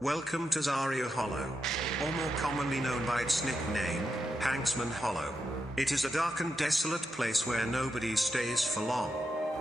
Welcome to Zaria Hollow, or more commonly known by its nickname, Hanksman Hollow. It is a dark and desolate place where nobody stays for long.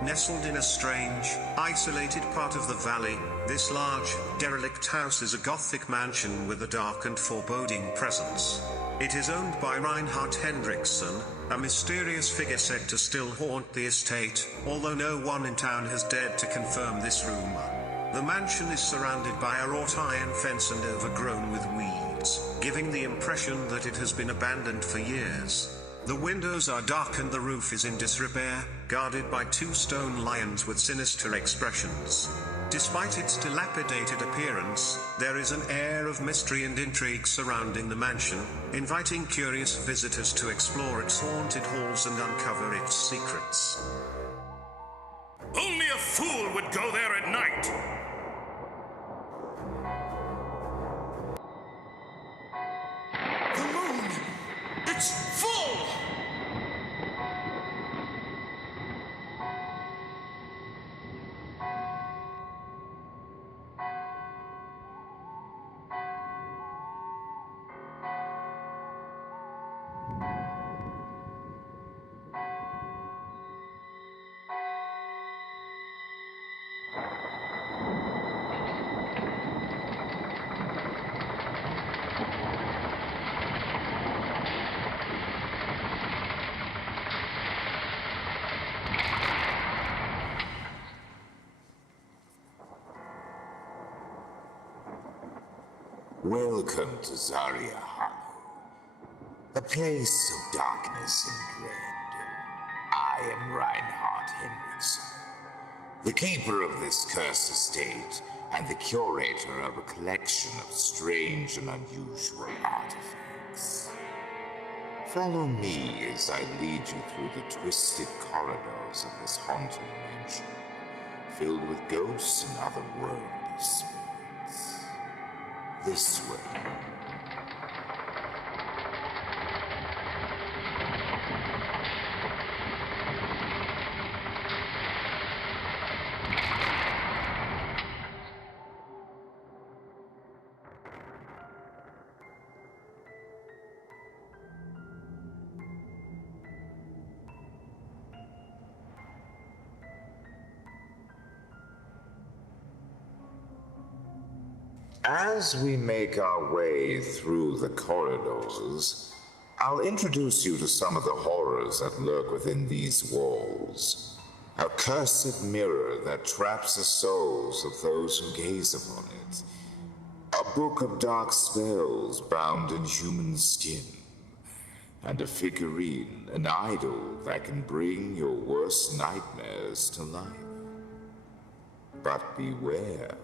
Nestled in a strange, isolated part of the valley, this large, derelict house is a Gothic mansion with a dark and foreboding presence. It is owned by Reinhard Hendrickson, a mysterious figure said to still haunt the estate, although no one in town has dared to confirm this rumor. The mansion is surrounded by a wrought iron fence and overgrown with weeds, giving the impression that it has been abandoned for years. The windows are dark and the roof is in disrepair, guarded by two stone lions with sinister expressions. Despite its dilapidated appearance, there is an air of mystery and intrigue surrounding the mansion, inviting curious visitors to explore its haunted halls and uncover its secrets. Only a fool would go there at night! The moon! It's full! Welcome to Zaria Hollow, a place of darkness and dread. I am Reinhard Hendrickson, the keeper of this cursed estate and the curator of a collection of strange and unusual artifacts. Follow me as I lead you through the twisted corridors of this haunted mansion, filled with ghosts and otherworldly spirits. This way. As we make our way through the corridors, I'll introduce you to some of the horrors that lurk within these walls. A cursed mirror that traps the souls of those who gaze upon it. A book of dark spells bound in human skin. And a figurine, an idol that can bring your worst nightmares to life. But beware.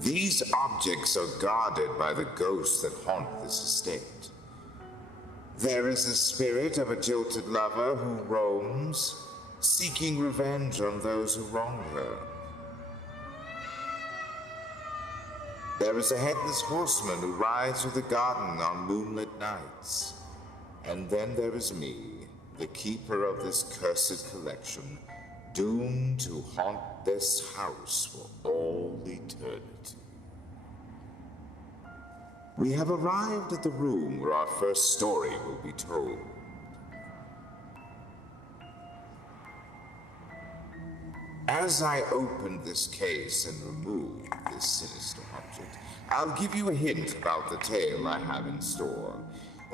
These objects are guarded by the ghosts that haunt this estate. There is the spirit of a jilted lover who roams, seeking revenge on those who wronged her. There is a headless horseman who rides through the garden on moonlit nights. And then there is me, the keeper of this cursed collection, doomed to haunt this house for all eternity. We have arrived at the room where our first story will be told. As I open this case and remove this sinister object, I'll give you a hint about the tale I have in store.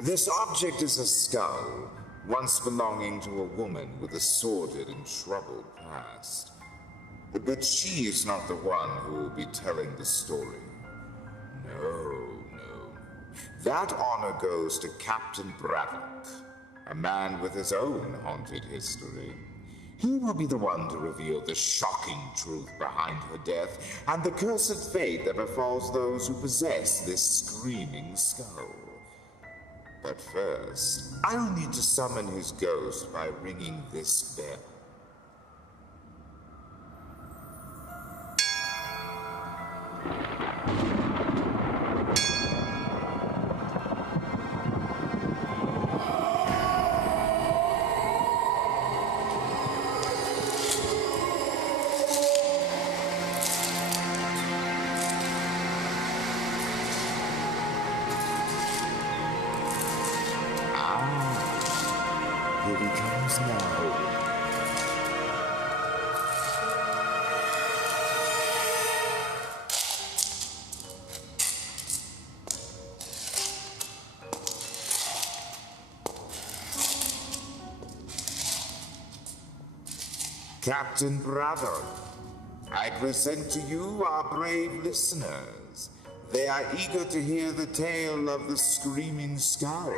This object is a skull, once belonging to a woman with a sordid and troubled past. But she is not the one who will be telling the story. No. That honor goes to Captain Braddock, a man with his own haunted history. He will be the one to reveal the shocking truth behind her death and the cursed fate that befalls those who possess this screaming skull. But first, I'll need to summon his ghost by ringing this bell. begins now. Captain Braddock, I present to you our brave listeners. They are eager to hear the tale of the Screaming Skull.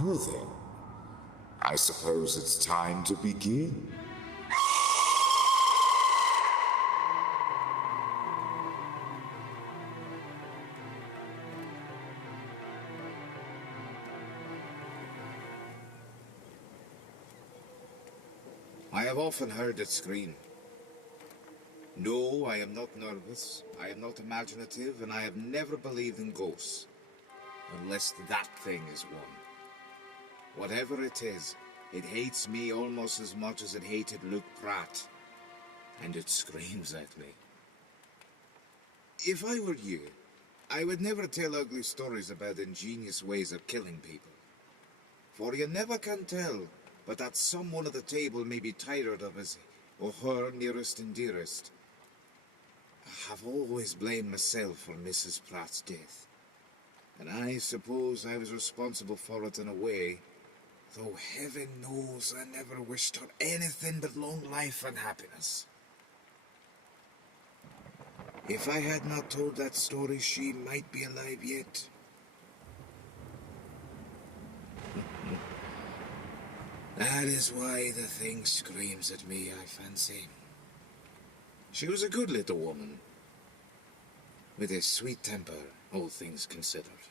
Well then, I suppose it's time to begin. I have often heard it scream. No, I am not nervous, I am not imaginative, and I have never believed in ghosts. Unless that thing is one. Whatever it is, it hates me almost as much as it hated Luke Pratt. And it screams at me. If I were you, I would never tell ugly stories about ingenious ways of killing people. For you never can tell, but that someone at the table may be tired of his or her nearest and dearest. I have always blamed myself for Mrs. Pratt's death. And I suppose I was responsible for it in a way, though heaven knows I never wished her anything but long life and happiness. If I had not told that story, she might be alive yet. That is why the thing screams at me, I fancy. She was a good little woman, with a sweet temper, all things considered,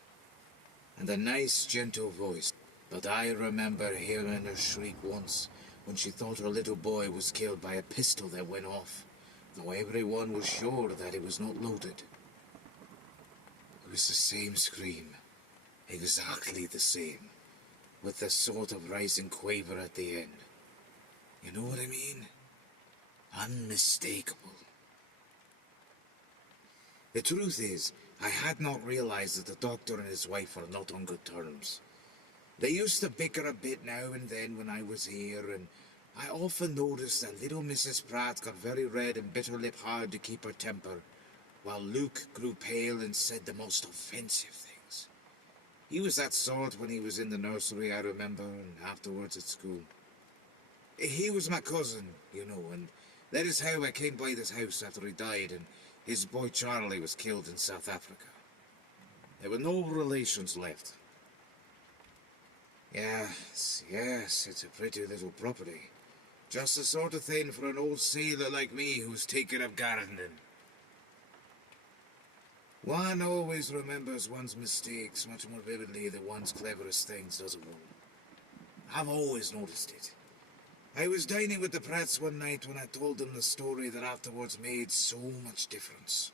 and a nice, gentle voice. But I remember hearing her shriek once when she thought her little boy was killed by a pistol that went off, though everyone was sure that it was not loaded. It was the same scream, exactly the same, with the sort of rising quaver at the end. You know what I mean? Unmistakable. The truth is, I had not realized that the doctor and his wife were not on good terms. They used to bicker a bit now and then when I was here, and I often noticed that little Mrs. Pratt got very red and bit her lip hard to keep her temper, while Luke grew pale and said the most offensive things. He was that sort when he was in the nursery, I remember, and afterwards at school. He was my cousin, you know, and that is how I came by this house after he died, and his boy Charlie was killed in South Africa. There were no relations left. Yes, it's a pretty little property. Just the sort of thing for an old sailor like me who's taken up gardening. One always remembers one's mistakes much more vividly than one's cleverest things, doesn't one? I've always noticed it. I was dining with the Pratts one night when I told them the story that afterwards made so much difference.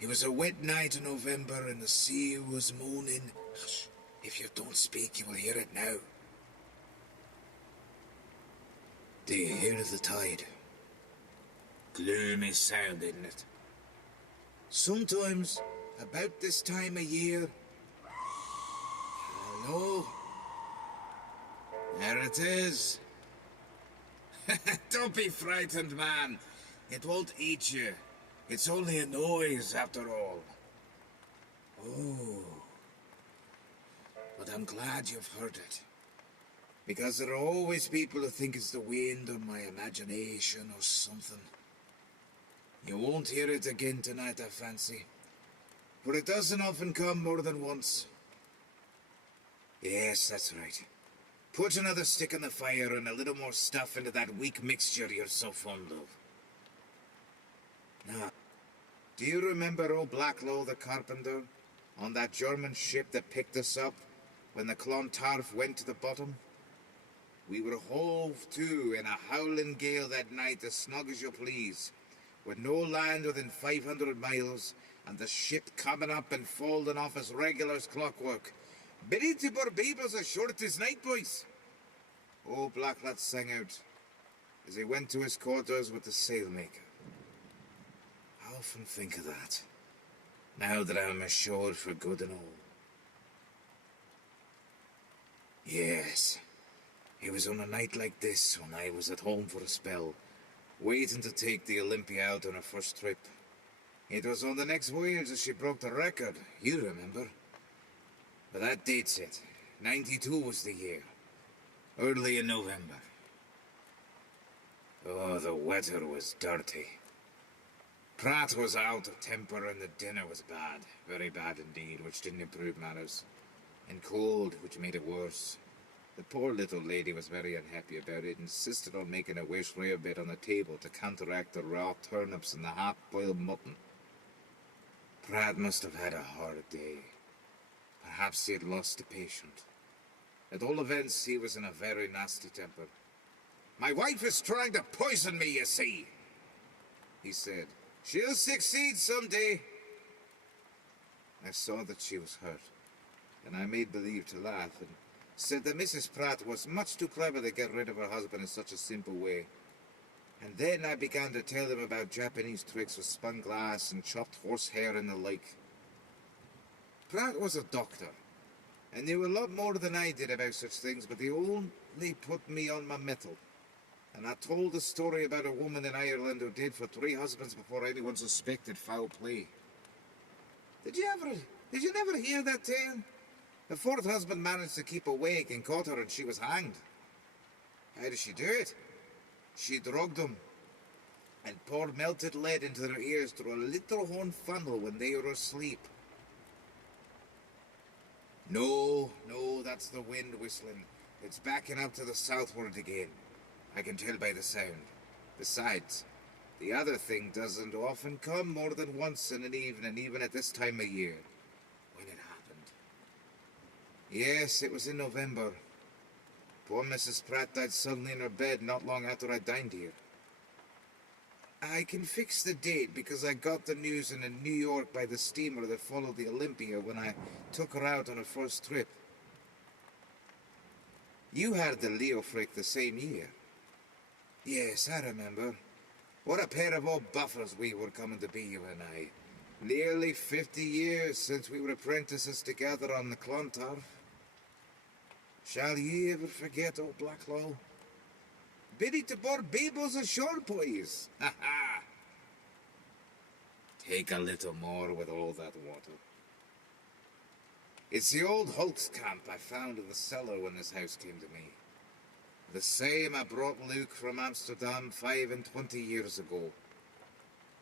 It was a wet night in November and the sea was moaning. Hush, if you don't speak, you will hear it now. Do you hear the tide? Gloomy sound, isn't it? Sometimes, about this time of year... Hello? There it is. Don't be frightened, man. It won't eat you. It's only a noise, after all. Oh. But I'm glad you've heard it. Because there are always people who think it's the wind or my imagination or something. You won't hear it again tonight, I fancy. For it doesn't often come more than once. Yes, that's right. Put another stick in the fire and a little more stuff into that weak mixture you're so fond of. Now, do you remember old Blacklaw the carpenter on that German ship that picked us up when the Clontarf went to the bottom? We were hove to in a howling gale that night as snug as you please, with no land within 500 miles and the ship coming up and falling off as regular as clockwork. Biddy to Barbados as short as night, boys. Old Blacklad sang out as he went to his quarters with the sailmaker. I often think of that. now that I'm assured for good and all. Yes, it was on a night like this when I was at home for a spell, waiting to take the Olympia out on her first trip. It was on the next voyage that she broke the record, you remember. But that dates it. 92 was the year. Early in November. Oh, the weather was dirty. Pratt was out of temper and the dinner was bad. Very bad indeed, which didn't improve matters. And cold, which made it worse. The poor little lady was very unhappy about it, insisted on making a wish rarebit on the table to counteract the raw turnips and the half-boiled mutton. Pratt must have had a hard day. Perhaps he had lost a patient. At all events, he was in a very nasty temper. "My wife is trying to poison me, you see," he said. "She'll succeed someday." I saw that she was hurt, and I made believe to laugh and said that Mrs. Pratt was much too clever to get rid of her husband in such a simple way. And then I began to tell him about Japanese tricks with spun glass and chopped horsehair and the like. Pratt was a doctor, and knew a lot more than I did about such things, but he only put me on my mettle. And I told the story about a woman in Ireland who did for 3 husbands before anyone suspected foul play. Did you never hear that tale? The 4th husband managed to keep awake and caught her and she was hanged. How did she do it? She drugged them and poured melted lead into their ears through a little horn funnel when they were asleep. No, that's the wind whistling. It's backing up to the southward again. I can tell by the sound. Besides, the other thing doesn't often come more than once in an evening, even at this time of year. When it happened. Yes, it was in November. Poor Mrs. Pratt died suddenly in her bed not long after I dined here. I can fix the date because I got the news in New York by the steamer that followed the Olympia when I took her out on her first trip. You had the Leofric the same year. Yes, I remember. What a pair of old buffers we were coming to be, you and I. Nearly 50 years since we were apprentices together on the Clontarf. Shall ye ever forget old Blacklaw? Biddy to board Beebles ashore, please. Ha ha! Take a little more with all that water. It's the old Hulk's camp I found in the cellar when this house came to me. The same I brought Luke from Amsterdam 25 years ago.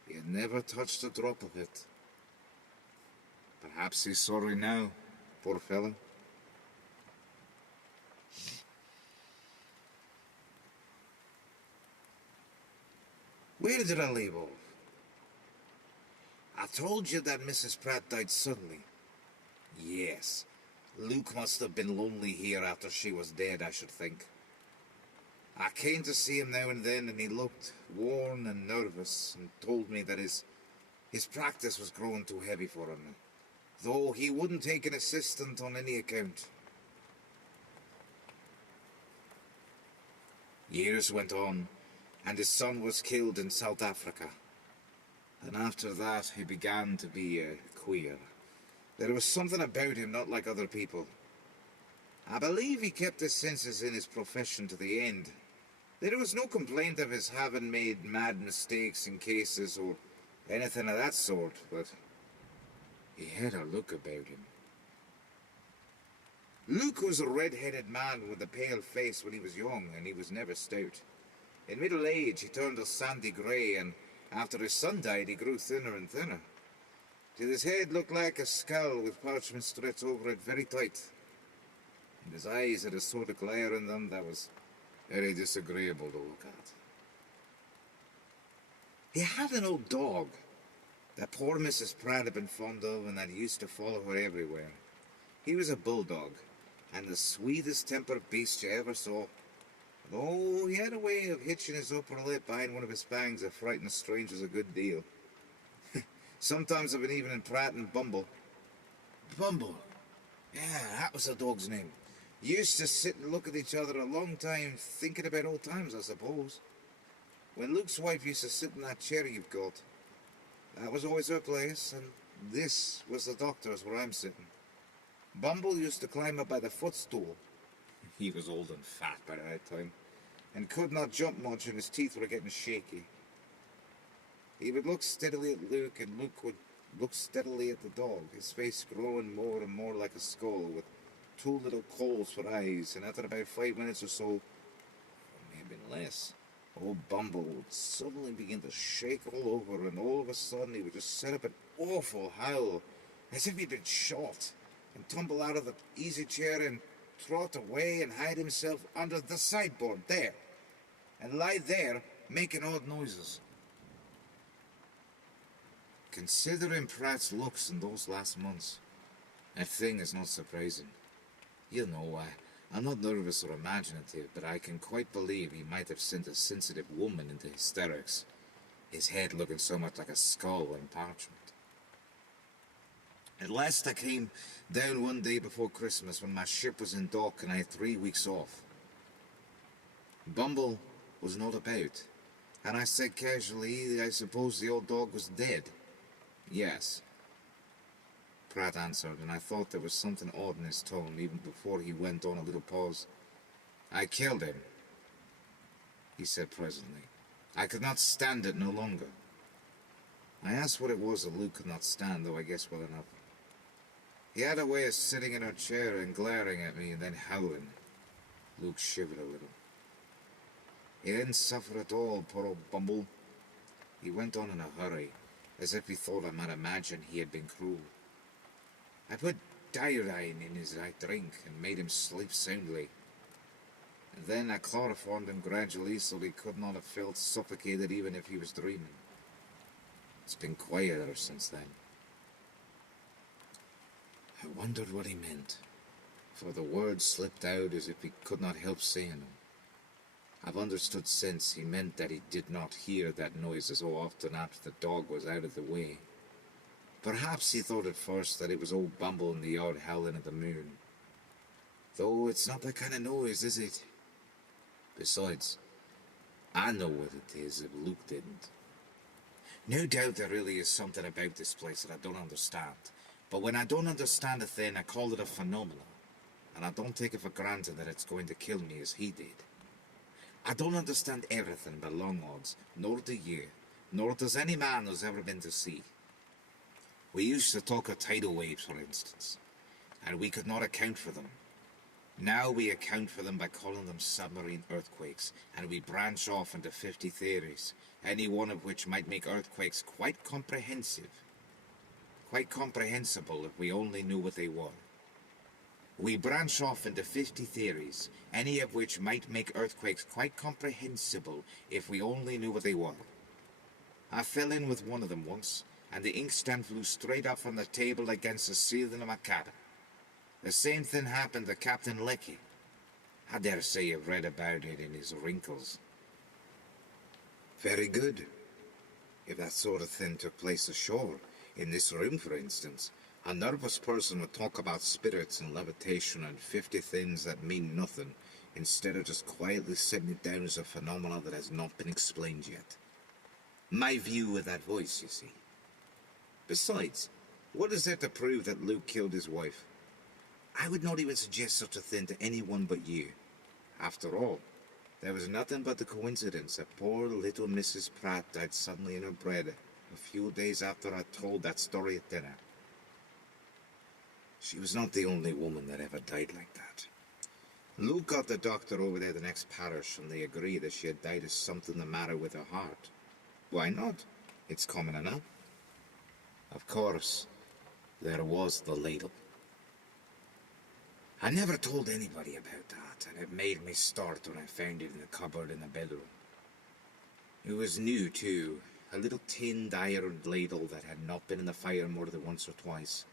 He had never touched a drop of it. Perhaps he's sorry now, poor fellow. Where did I leave off? I told you that Mrs. Pratt died suddenly. Yes, Luke must have been lonely here after she was dead, I should think. I came to see him now and then, and he looked worn and nervous, and told me that his practice was growing too heavy for him, though he wouldn't take an assistant on any account. Years went on, and his son was killed in South Africa. And after that, he began to be queer. There was something about him not like other people. I believe he kept his senses in his profession to the end. There was no complaint of his having made mad mistakes in cases or anything of that sort, but he had a look about him. Luke was a red-headed man with a pale face when he was young, and he was never stout. In middle age, he turned a sandy grey, and after his son died, he grew thinner and thinner, till his head looked like a skull with parchment stretched over it very tight. And his eyes had a sort of glare in them that was very disagreeable to look at. He had an old dog that poor Mrs. Pratt had been fond of and that used to follow her everywhere. He was a bulldog, and the sweetest tempered beast you ever saw. Though he had a way of hitching his upper lip behind one of his fangs that frightened strangers a good deal. Sometimes of an evening Pratt and Bumble. Bumble? Yeah, that was the dog's name. Used to sit and look at each other a long time, thinking about old times, I suppose. When Luke's wife used to sit in that chair you've got, that was always her place, and This was the doctor's where I'm sitting. Bumble used to climb up by the footstool. He was old and fat by that time, and could not jump much, and his teeth were getting shaky. He would look steadily at Luke, and Luke would look steadily at the dog, his face growing more and more like a skull, with two little coals for eyes, and after about 5 minutes or so, or maybe less, old Bumble would suddenly begin to shake all over, and all of a sudden he would just set up an awful howl, as if he'd been shot, and tumble out of the easy chair and trot away and hide himself under the sideboard there, and lie there making odd noises. Considering Pratt's looks in those last months, that thing is not surprising. You know, I'm not nervous or imaginative, but I can quite believe he might have sent a sensitive woman into hysterics, his head looking so much like a skull on parchment. At last I came down one day before Christmas when my ship was in dock and I had 3 weeks off. Bumble was not about, and I said casually, I suppose the old dog was dead. Yes, Pratt answered, and I thought there was something odd in his tone even before he went on a little pause. I killed him, he said presently. I could not stand it no longer. I asked what it was that Luke could not stand, though I guessed well enough. He had a way of sitting in her chair and glaring at me and then howling. Luke shivered a little. He didn't suffer at all, poor old Bumble. He went on in a hurry, as if he thought I might imagine he had been cruel. I put diurine in his drink and made him sleep soundly. And then I chloroformed him gradually so he could not have felt suffocated even if he was dreaming. It's been quiet ever since then. I wondered what he meant, for the words slipped out as if he could not help saying them. I've understood since he meant that he did not hear that noise so often after the dog was out of the way. Perhaps he thought at first that it was old Bumble in the yard howling at the moon. Though it's not that kind of noise, is it? Besides, I know what it is if Luke didn't. No doubt there really is something about this place that I don't understand. But when I don't understand a thing, I call it a phenomenon. And I don't take it for granted that it's going to kill me as he did. I don't understand everything by long odds, nor do you, nor does any man who's ever been to sea. We used to talk of tidal waves, for instance, and we could not account for them. Now we account for them by calling them submarine earthquakes, and we branch off into 50 theories, any one of which might make earthquakes quite comprehensible if we only knew what they were. We branch off into 50 theories, any of which might make earthquakes quite comprehensible if we only knew what they were. I fell in with one of them once, and the inkstand flew straight up from the table against the ceiling of my cabin. The same thing happened to Captain Leckie. I dare say you've read about it in his wrinkles. Very good. If that sort of thing took place ashore, in this room for instance, a nervous person would talk about spirits and levitation and 50 things that mean nothing, instead of just quietly setting it down as a phenomenon that has not been explained yet. My view of that voice, you see. Besides, what is there to prove that Luke killed his wife? I would not even suggest such a thing to anyone but you. After all, there was nothing but the coincidence that poor little Mrs. Pratt died suddenly in her bed a few days after I told that story at dinner. She was not the only woman that ever died like that. Luke got the doctor over there the next parish, and they agreed that she had died of something the matter with her heart. Why not? It's common enough. Of course, there was the ladle. I never told anybody about that, and it made me start when I found it in the cupboard in the bedroom. It was new, too, a little tinned iron ladle that had not been in the fire more than once or twice.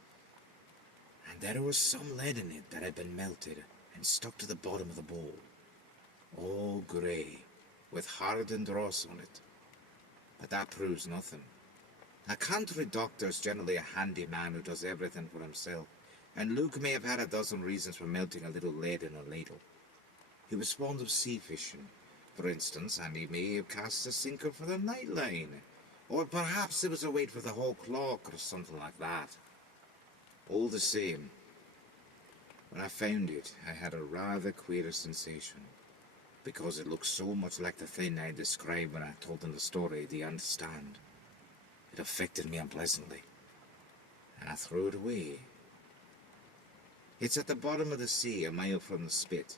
And there was some lead in it that had been melted and stuck to the bottom of the bowl. All grey, with hardened dross on it. But that proves nothing. A country doctor's generally a handy man who does everything for himself, and Luke may have had a dozen reasons for melting a little lead in a ladle. He was fond of sea fishing, for instance, and he may have cast a sinker for the night line. Or perhaps it was a weight for the whole clock or something like that. All the same, when I found it, I had a rather queer sensation, because it looked so much like the thing I described when I told them the story, Do you understand? It affected me unpleasantly, and I threw it away. It's at the bottom of the sea, a mile from the spit,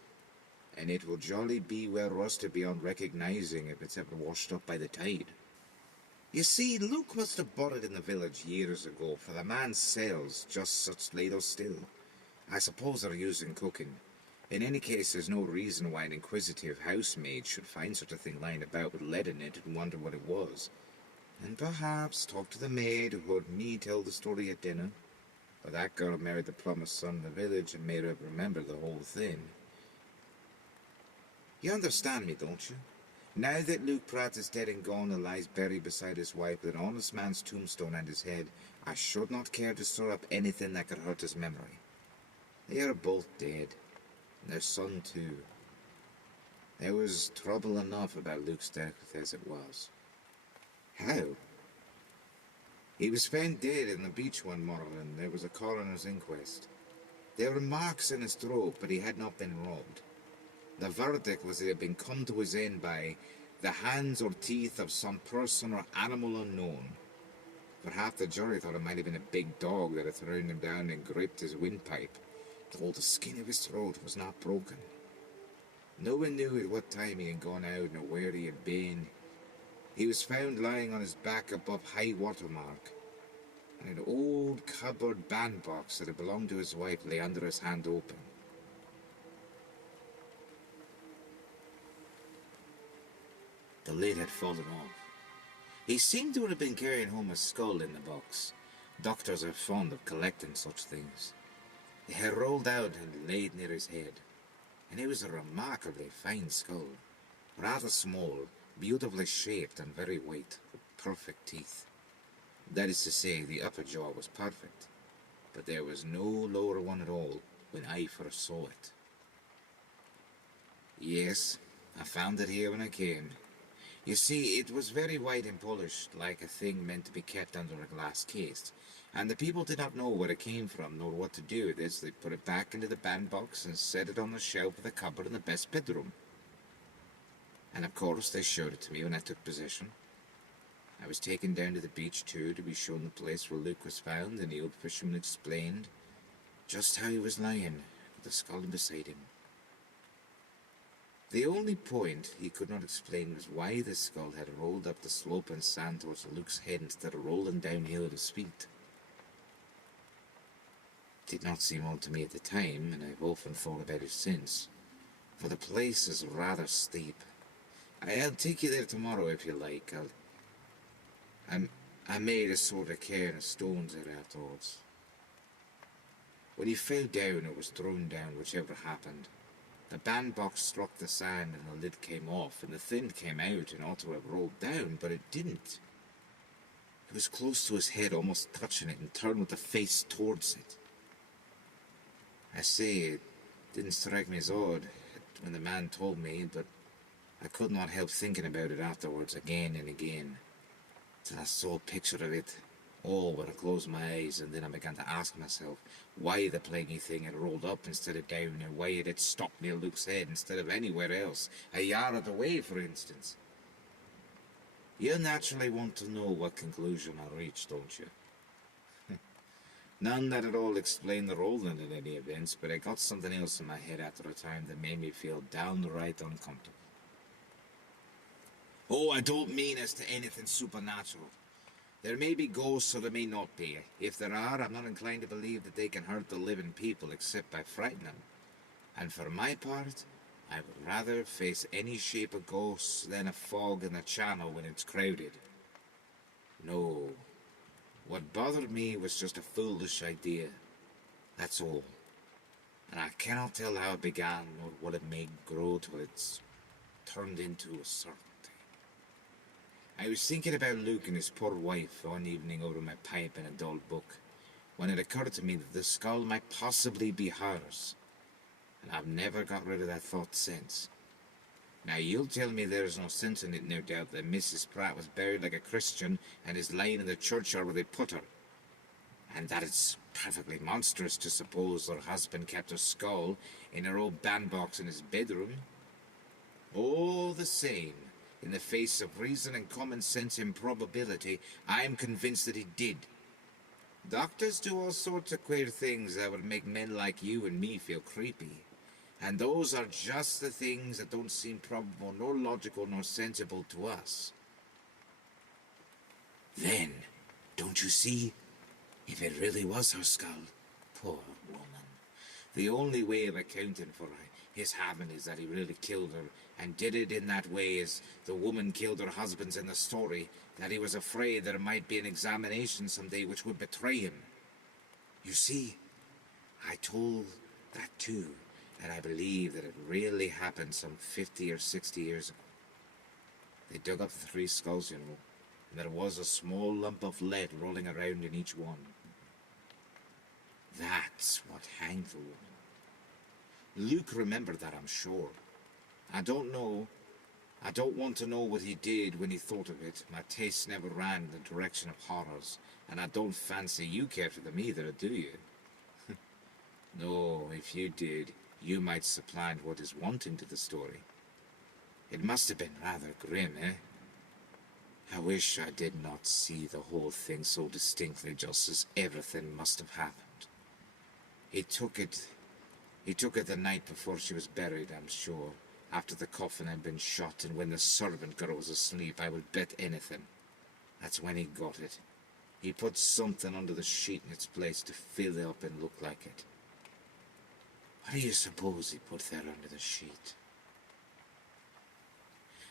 and it will jolly be well rusted beyond recognizing if it's ever washed up by the tide. You see, Luke must have bought it in the village years ago, for the man sells just such ladles still. I suppose they're used in cooking. In any case, there's no reason why an inquisitive housemaid should find such a thing lying about with lead in it and wonder what it was. And perhaps talk to the maid who heard me tell the story at dinner. But that girl married the plumber's son in the village and made her remember the whole thing. You understand me, don't you? Now that Luke Pratt is dead and gone and lies buried beside his wife with an honest man's tombstone at his head, I should not care to stir up anything that could hurt his memory. They are both dead, and their son too. There was trouble enough about Luke's death as it was. How? He was found dead on the beach one morning, and there was a coroner's inquest. There were marks in his throat, but he had not been robbed. The verdict was that he had been come to his end by the hands or teeth of some person or animal unknown. For half the jury thought it might have been a big dog that had thrown him down and gripped his windpipe, though the skin of his throat was not broken. No one knew at what time he had gone out nor where he had been. He was found lying on his back above high water mark, and an old cupboard bandbox that had belonged to his wife lay under his hand open. The lid had fallen off. He seemed to have been carrying home a skull in the box. Doctors are fond of collecting such things. It had rolled out and laid near his head, and it was a remarkably fine skull, rather small, beautifully shaped and very white, with perfect teeth. That is to say, the upper jaw was perfect, but there was no lower one at all when I first saw it. Yes, I found it here when I came. You see, it was very white and polished, like a thing meant to be kept under a glass case, and the people did not know where it came from nor what to do with it, so they put it back into the bandbox and set it on the shelf of the cupboard in the best bedroom. And of course they showed it to me when I took possession. I was taken down to the beach too to be shown the place where Luke was found, and the old fisherman explained just how he was lying, with the skull beside him. The only point he could not explain was why the skull had rolled up the slope and sand towards Luke's head instead of rolling downhill at his feet. It did not seem odd to me at the time, and I've often thought about it since, for the place is rather steep. I'll take you there tomorrow if you like. I made a sort of cairn of stones there afterwards. When he fell down or was thrown down, whichever happened, the bandbox struck the sand and the lid came off, and the thing came out and ought to have rolled down, but it didn't. It was close to his head, almost touching it, and turned with the face towards it. I say, it didn't strike me as odd when the man told me, but I could not help thinking about it afterwards again and again, till I saw a picture of it, all when I closed my eyes, and then I began to ask myself why the plaguey thing had rolled up instead of down, and why it had stopped near Luke's head instead of anywhere else, a yard away, for instance. You naturally want to know what conclusion I reached, don't you? None that at all explained the rolling in any events, but I got something else in my head after a time that made me feel downright uncomfortable. Oh, I don't mean as to anything supernatural. There may be ghosts or there may not be. If there are, I'm not inclined to believe that they can hurt the living people except by frightening them. And for my part, I would rather face any shape of ghosts than a fog in the channel when it's crowded. No, what bothered me was just a foolish idea. That's all. And I cannot tell how it began or what it may grow till it's turned into a certainty. I was thinking about Luke and his poor wife one evening over my pipe and a dull book, when it occurred to me that the skull might possibly be hers, and I've never got rid of that thought since. Now, you'll tell me there's no sense in it, no doubt, that Mrs. Pratt was buried like a Christian and is lying in the churchyard where they put her. And that it's perfectly monstrous to suppose her husband kept her skull in her old bandbox in his bedroom. All the same, in the face of reason and common sense improbability, I'm convinced that he did. Doctors do all sorts of queer things that would make men like you and me feel creepy. And those are just the things that don't seem probable, nor logical, nor sensible to us. Then, don't you see? If it really was her skull, poor woman. The only way of accounting for his having is that he really killed her, and did it in that way as the woman killed her husbands in the story, that he was afraid there might be an examination someday which would betray him. You see, I told that too, and I believe that it really happened some 50 or 60 years ago. They dug up the 3 skulls, you know, and there was a small lump of lead rolling around in each one. That's what hanged the woman. Luke remembered that, I'm sure. I don't want to know what he did when he thought of it. My taste never ran in the direction of horrors, and I don't fancy you care for them either, do you? No, if you did, you might supplant what is wanting to the story. It must have been rather grim, eh? I wish I did not see the whole thing so distinctly, just as everything must have happened. He took it the night before she was buried, I'm sure, after the coffin had been shut and when the servant girl was asleep. I would bet anything. That's when he got it. He put something under the sheet in its place to fill it up and look like it. What do you suppose he put there under the sheet?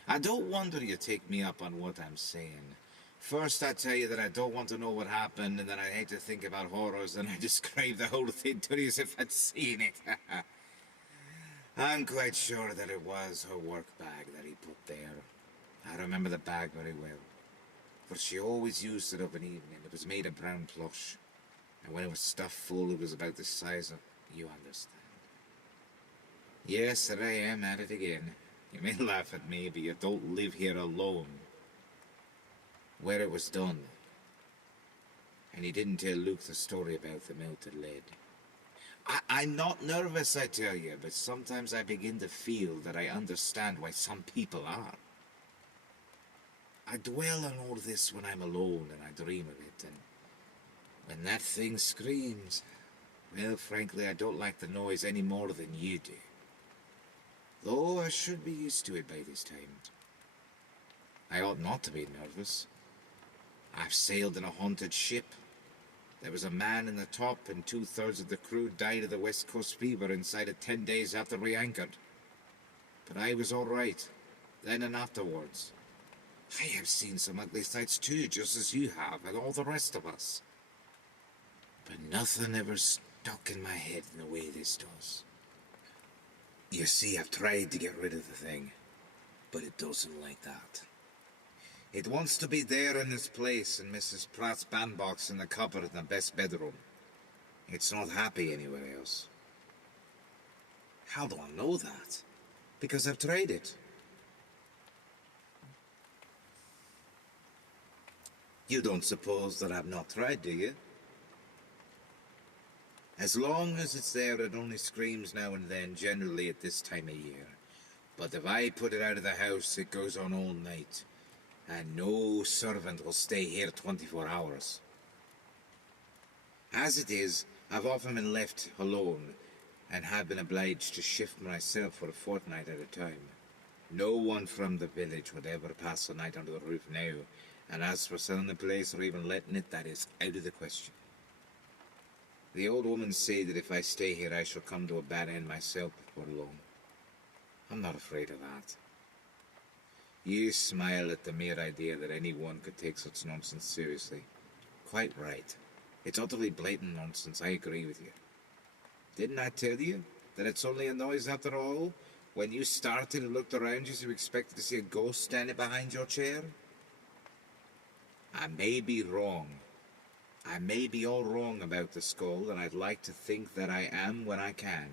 I don't wonder you take me up on what I'm saying. First I tell you that I don't want to know what happened, and then I hate to think about horrors, and I describe the whole thing to you as if I'd seen it. I'm quite sure that it was her work bag that he put there. I remember the bag very well, for she always used it of an evening. It was made of brown plush, and when it was stuffed full, it was about the size of... you understand. Yes, there I am at it again. You may laugh at me, but you don't live here alone. Where it was done. And he didn't tell Luke the story about the melted lead. I'm not nervous, I tell you, but sometimes I begin to feel that I understand why some people are. I dwell on all this when I'm alone and I dream of it, and when that thing screams, well, frankly, I don't like the noise any more than you do. Though I should be used to it by this time. I ought not to be nervous. I've sailed in a haunted ship. There was a man in the top, and 2/3 of the crew died of the West Coast fever inside of 10 days after we anchored. But I was all right, then and afterwards. I have seen some ugly sights too, just as you have, and all the rest of us. But nothing ever stuck in my head in the way this does. You see, I've tried to get rid of the thing, but it doesn't like that. It wants to be there in its place in Mrs. Pratt's bandbox in the cupboard in the best bedroom. It's not happy anywhere else. How do I know that? Because I've tried it. You don't suppose that I've not tried, do you? As long as it's there, it only screams now and then, generally at this time of year. But if I put it out of the house, it goes on all night. And no servant will stay here 24 hours. As it is, I've often been left alone, and have been obliged to shift myself for a fortnight at a time. No one from the village would ever pass a night under the roof now, and as for selling the place or even letting it, that is out of the question. The old woman said that if I stay here, I shall come to a bad end myself before long. I'm not afraid of that. You smile at the mere idea that anyone could take such nonsense seriously. Quite right. It's utterly blatant nonsense, I agree with you. Didn't I tell you that it's only a noise after all? When you started and looked around you, you expected to see a ghost standing behind your chair? I may be wrong. I may be all wrong about the skull, and I'd like to think that I am when I can.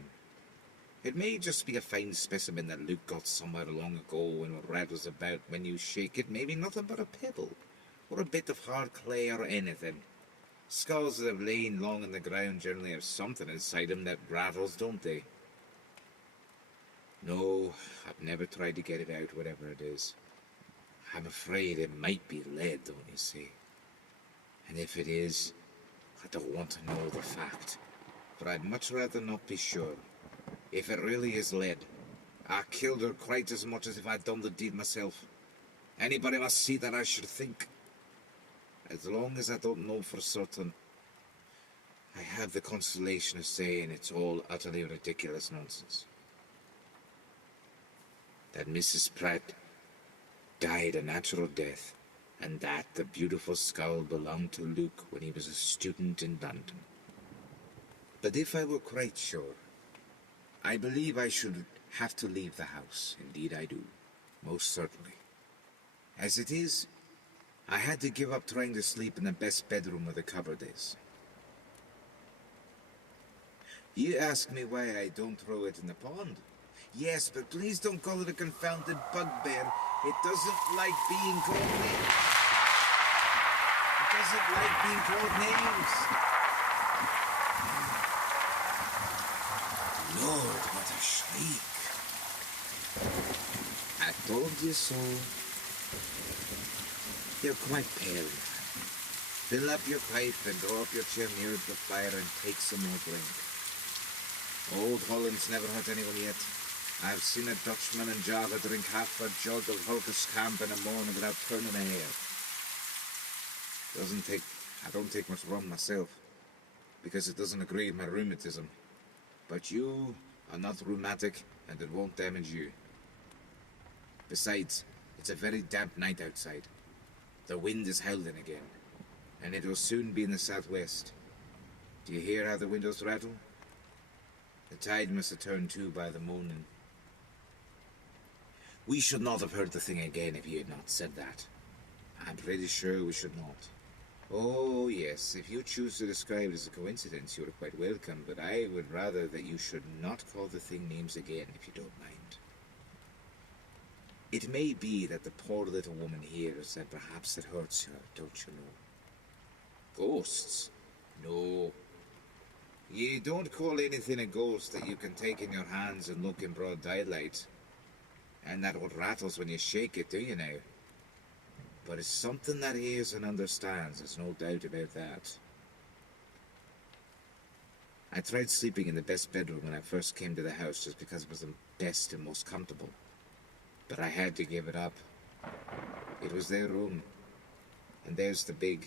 It may just be a fine specimen that Luke got somewhere long ago and rattles about when you shake it. Maybe nothing but a pebble, or a bit of hard clay, or anything. Skulls that have lain long on the ground generally have something inside them that rattles, don't they? No, I've never tried to get it out, whatever it is. I'm afraid it might be lead, don't you see? And if it is, I don't want to know the fact. But I'd much rather not be sure. If it really is lead, I killed her quite as much as if I'd done the deed myself. Anybody must see that, I should think. As long as I don't know for certain, I have the consolation of saying it's all utterly ridiculous nonsense. That Mrs. Pratt died a natural death, and that the beautiful skull belonged to Luke when he was a student in London. But if I were quite sure, I believe I should have to leave the house. Indeed I do. Most certainly. As it is, I had to give up trying to sleep in the best bedroom where the cupboard is. You ask me why I don't throw it in the pond. Yes, but please don't call it a confounded bugbear. It doesn't like being called names. It doesn't like being called names. Lord, what a shriek. I told you so. You're quite pale now. Fill up your pipe and draw up your chair near the fire and take some more drink. Old Holland's never hurt anyone yet. I've seen a Dutchman in Java drink half a jug of Hulkers Camp in a morning without turning a hair. I don't take much rum myself, because it doesn't agree with my rheumatism. But you are not rheumatic, and it won't damage you. Besides, it's a very damp night outside. The wind is howling again, and it will soon be in the southwest. Do you hear how the windows rattle? The tide must have turned too by the morning. We should not have heard the thing again if you had not said that. I'm pretty sure we should not. Oh, yes, if you choose to describe it as a coincidence, you are quite welcome, but I would rather that you should not call the thing names again, if you don't mind. It may be that the poor little woman hears and perhaps it hurts her, don't you know? Ghosts? No. You don't call anything a ghost that you can take in your hands and look in broad daylight. And that what rattles when you shake it, do you now? But it's something that hears and understands, there's no doubt about that. I tried sleeping in the best bedroom when I first came to the house just because it was the best and most comfortable. But I had to give it up. It was their room. And there's the big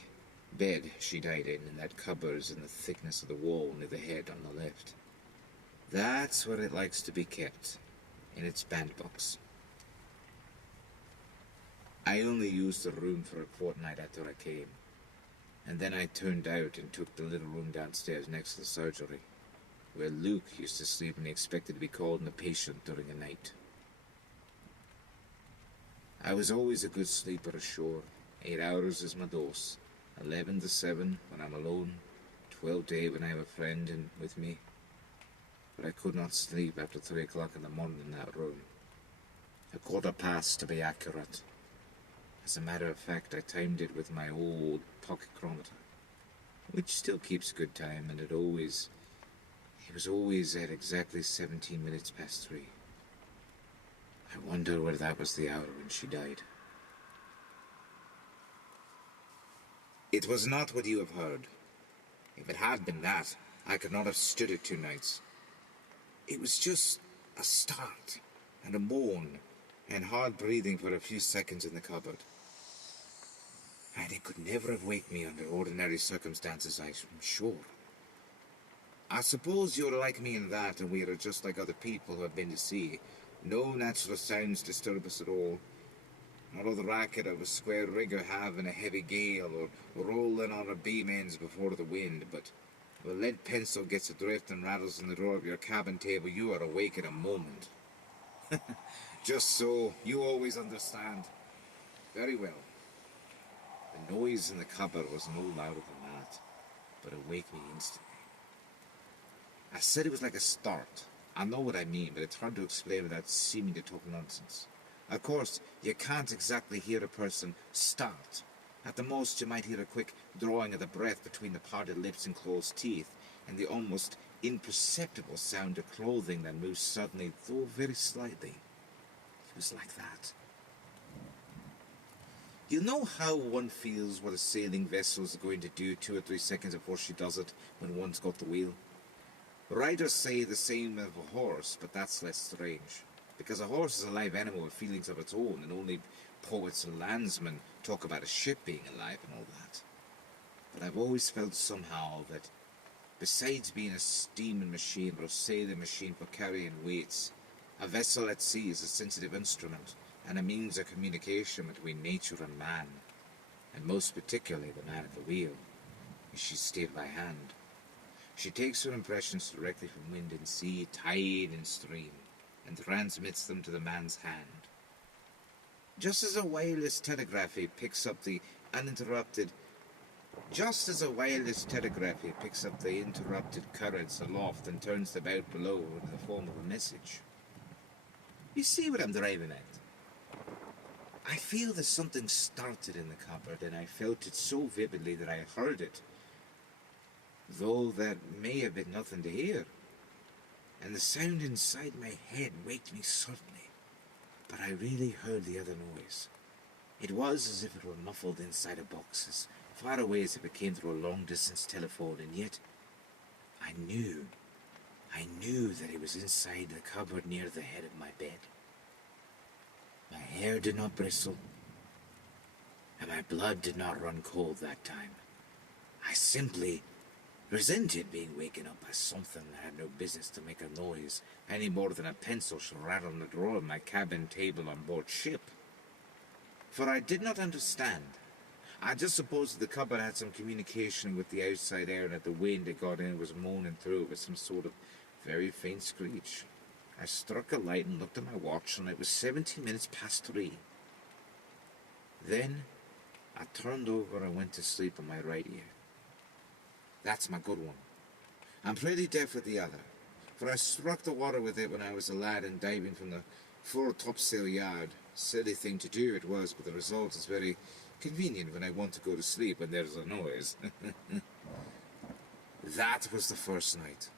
bed she died in, and that cupboard's in the thickness of the wall near the head on the left. That's where it likes to be kept, in its bandbox. I only used the room for a fortnight after I came, and then I turned out and took the little room downstairs next to the surgery, where Luke used to sleep when he expected to be called in a patient during the night. I was always a good sleeper ashore. 8 hours is my dose. 11 to 7 when I'm alone, 12 to 8 when I have a friend with me. But I could not sleep after 3 o'clock in the morning in that room. 1:15 to be accurate. As a matter of fact, I timed it with my old pocket chronometer, which still keeps good time, and it was always at exactly 17 minutes past 3. I wonder whether that was the hour when she died. It was not what you have heard. If it had been that, I could not have stood it 2 nights. It was just a start, and a moan, and hard breathing for a few seconds in the cupboard. And it could never have waked me under ordinary circumstances, I'm sure. I suppose you're like me in that, and we are just like other people who have been to sea. No natural sounds disturb us at all. Not all the racket of a square rigger having a heavy gale, or rolling on her beam ends before the wind, but if a lead pencil gets adrift and rattles in the drawer of your cabin table, you are awake in a moment. Just so, you always understand. Very well. The noise in the cupboard was no louder than that, but it waked me instantly. I said it was like a start, I know what I mean, but it's hard to explain without seeming to talk nonsense. Of course, you can't exactly hear a person start. At the most, you might hear a quick drawing of the breath between the parted lips and closed teeth, and the almost imperceptible sound of clothing that moves suddenly, though very slightly. It was like that. You know how one feels what a sailing vessel is going to do 2 or 3 seconds before she does it when one's got the wheel? Writers say the same of a horse, but that's less strange. Because a horse is a live animal with feelings of its own, and only poets and landsmen talk about a ship being alive and all that. But I've always felt somehow that, besides being a steaming machine or a sailing machine for carrying weights, a vessel at sea is a sensitive instrument and a means of communication between nature and man, and most particularly the man at the wheel. She's steered by hand. She takes her impressions directly from wind and sea, tide and stream, and transmits them to the man's hand. Just as a wireless telegraphy picks up the interrupted currents aloft and turns them out below in the form of a message. You see what I'm driving at? I feel that something started in the cupboard, and I felt it so vividly that I heard it, though that may have been nothing to hear. And the sound inside my head waked me suddenly, but I really heard the other noise. It was as if it were muffled inside a box, as far away as if it came through a long-distance telephone, and yet I knew that it was inside the cupboard near the head of my bed. My hair did not bristle, and my blood did not run cold that time. I simply resented being waken up by something that had no business to make a noise, any more than a pencil should rattle in the drawer of my cabin table on board ship. For I did not understand. I just supposed the cupboard had some communication with the outside air, and that the wind that got in was moaning through it with some sort of very faint screech. I struck a light and looked at my watch, and it was 17 minutes past 3. Then I turned over and went to sleep on my right ear. That's my good one. I'm pretty deaf with the other, for I struck the water with it when I was a lad and diving from the fore topsail yard. Silly thing to do it was, but the result is very convenient when I want to go to sleep and there's a noise. That was the first night.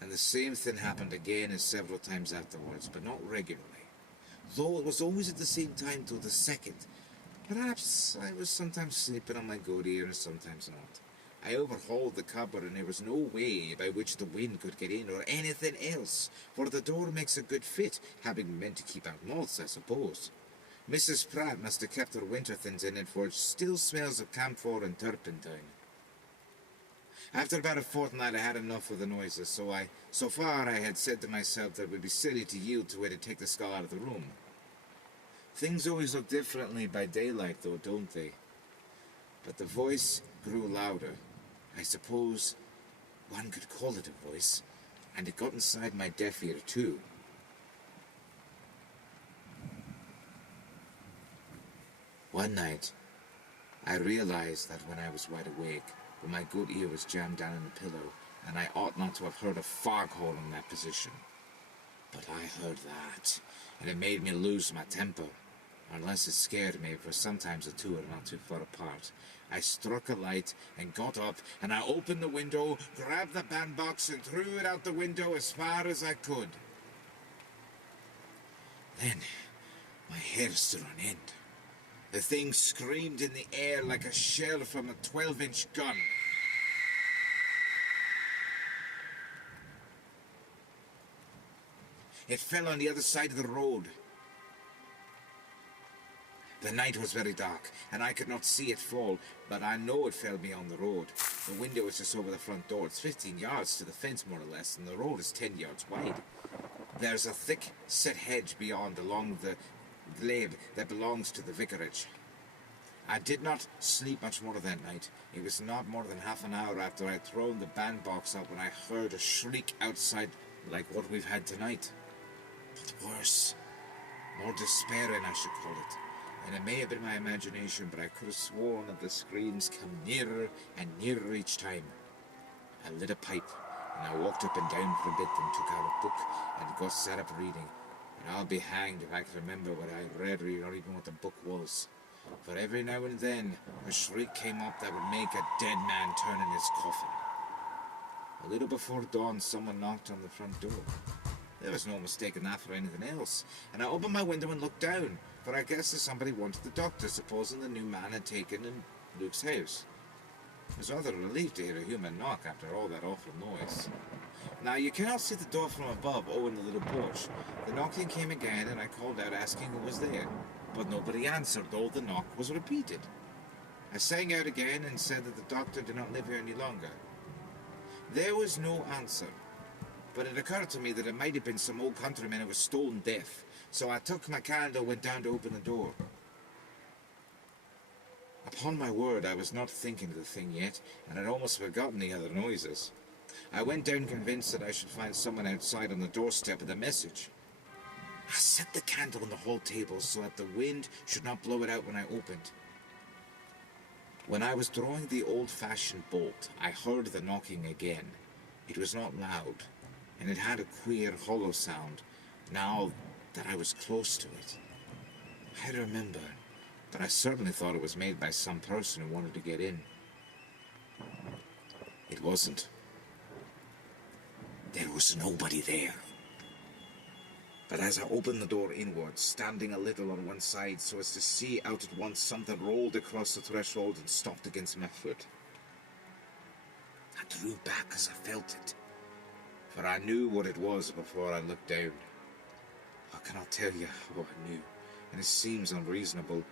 And the same thing happened again and several times afterwards, but not regularly. Though it was always at the same time till the second. Perhaps I was sometimes sleeping on my good ear and sometimes not. I overhauled the cupboard, and there was no way by which the wind could get in or anything else, for the door makes a good fit, having been meant to keep out moths, I suppose. Mrs. Pratt must have kept her winter things in it, for it still smells of camphor and turpentine. After about a fortnight, I had enough of the noises, so far I had said to myself that it would be silly to yield to it and take the skull out of the room. Things always look differently by daylight, though, don't they? But the voice grew louder. I suppose one could call it a voice, and it got inside my deaf ear, too. One night, I realized that when I was wide awake, but my good ear was jammed down in the pillow, and I ought not to have heard a foghorn in that position. But I heard that, and it made me lose my temper. Unless it scared me, for sometimes the two are not too far apart. I struck a light and got up, and I opened the window, grabbed the bandbox, and threw it out the window as far as I could. Then, my hair stood on end. The thing screamed in the air like a shell from a 12-inch gun. It fell on the other side of the road. The night was very dark, and I could not see it fall, but I know it fell beyond the road. The window is just over the front door. It's 15 yards to the fence, more or less, and the road is 10 yards wide. There's a thick, set hedge beyond, along the glebe that belongs to the vicarage. I did not sleep much more that night. It was not more than half an hour after I had thrown the bandbox up when I heard a shriek outside like what we've had tonight. But worse, more despairing, I should call it. And it may have been my imagination, but I could have sworn that the screams come nearer and nearer each time. I lit a pipe And I walked up and down for a bit, then took out a book and got sat up reading. And I'll be hanged if I can remember what I read or even what the book was. For every now and then, a shriek came up that would make a dead man turn in his coffin. A little before dawn, someone knocked on the front door. There was no mistaking that for anything else, and I opened my window and looked down, for I guess that somebody wanted the doctor, supposing the new man had taken in Luke's house. I was rather relieved to hear a human knock after all that awful noise. Now, you cannot see the door from above owing the little porch. The knocking came again, and I called out asking who was there, but nobody answered, though the knock was repeated. I sang out again and said that the doctor did not live here any longer. There was no answer, but it occurred to me that it might have been some old countryman who was stone deaf, so I took my candle and went down to open the door. Upon my word, I was not thinking of the thing yet, and had almost forgotten the other noises. I went down convinced that I should find someone outside on the doorstep with a message. I set the candle on the hall table so that the wind should not blow it out when I opened. When I was drawing the old-fashioned bolt, I heard the knocking again. It was not loud, and it had a queer, hollow sound, now that I was close to it. I remember, but I certainly thought it was made by some person who wanted to get in. It wasn't. There was nobody there. But as I opened the door inwards, standing a little on one side so as to see out at once, something rolled across the threshold and stopped against my foot. I drew back as I felt it, for I knew what it was before I looked down. I cannot tell you how I knew, and it seems unreasonable,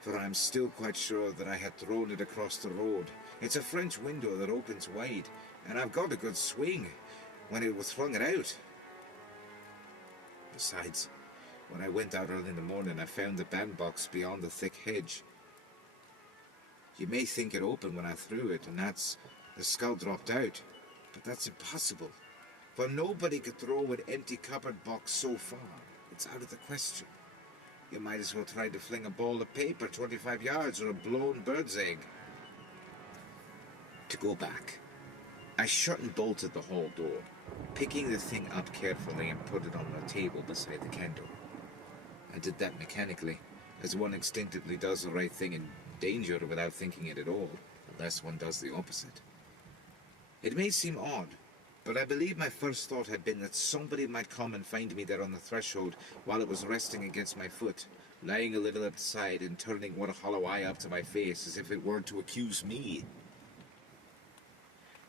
for I am still quite sure that I had thrown it across the road. It's a French window that opens wide, and I've got a good swing when it was flung it out. Besides, when I went out early in the morning, I found the bandbox beyond the thick hedge. You may think it opened when I threw it, and that's the skull dropped out, but that's impossible, for nobody could throw an empty cupboard box so far. It's out of the question. You might as well try to fling a ball of paper 25 yards or a blown bird's egg. To go back, I shut and bolted the hall door, picking the thing up carefully and put it on the table beside the candle. I did that mechanically, as one instinctively does the right thing in danger without thinking it at all, unless one does the opposite. It may seem odd, but I believe my first thought had been that somebody might come and find me there on the threshold while it was resting against my foot, lying a little at the side and turning one hollow eye up to my face as if it were to accuse me.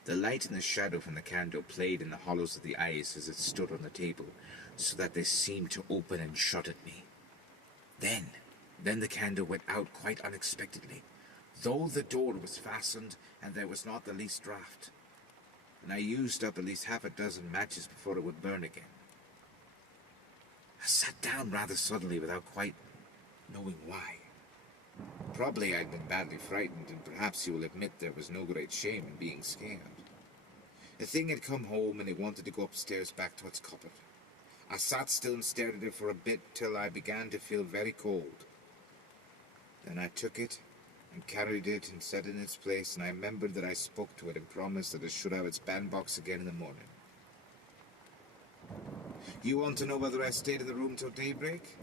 The light and the shadow from the candle played in the hollows of the eyes as it stood on the table, so that they seemed to open and shut at me. Then the candle went out quite unexpectedly, though the door was fastened and there was not the least draught, and I used up at least half a dozen matches before it would burn again. I sat down rather suddenly without quite knowing why. Probably I'd been badly frightened, and perhaps you will admit there was no great shame in being scared. The thing had come home, and it wanted to go upstairs back to its cupboard. I sat still and stared at it for a bit till I began to feel very cold. Then I took it and carried it and set it in its place, and I remembered that I spoke to it and promised that it should have its bandbox again in the morning. You want to know whether I stayed in the room till daybreak?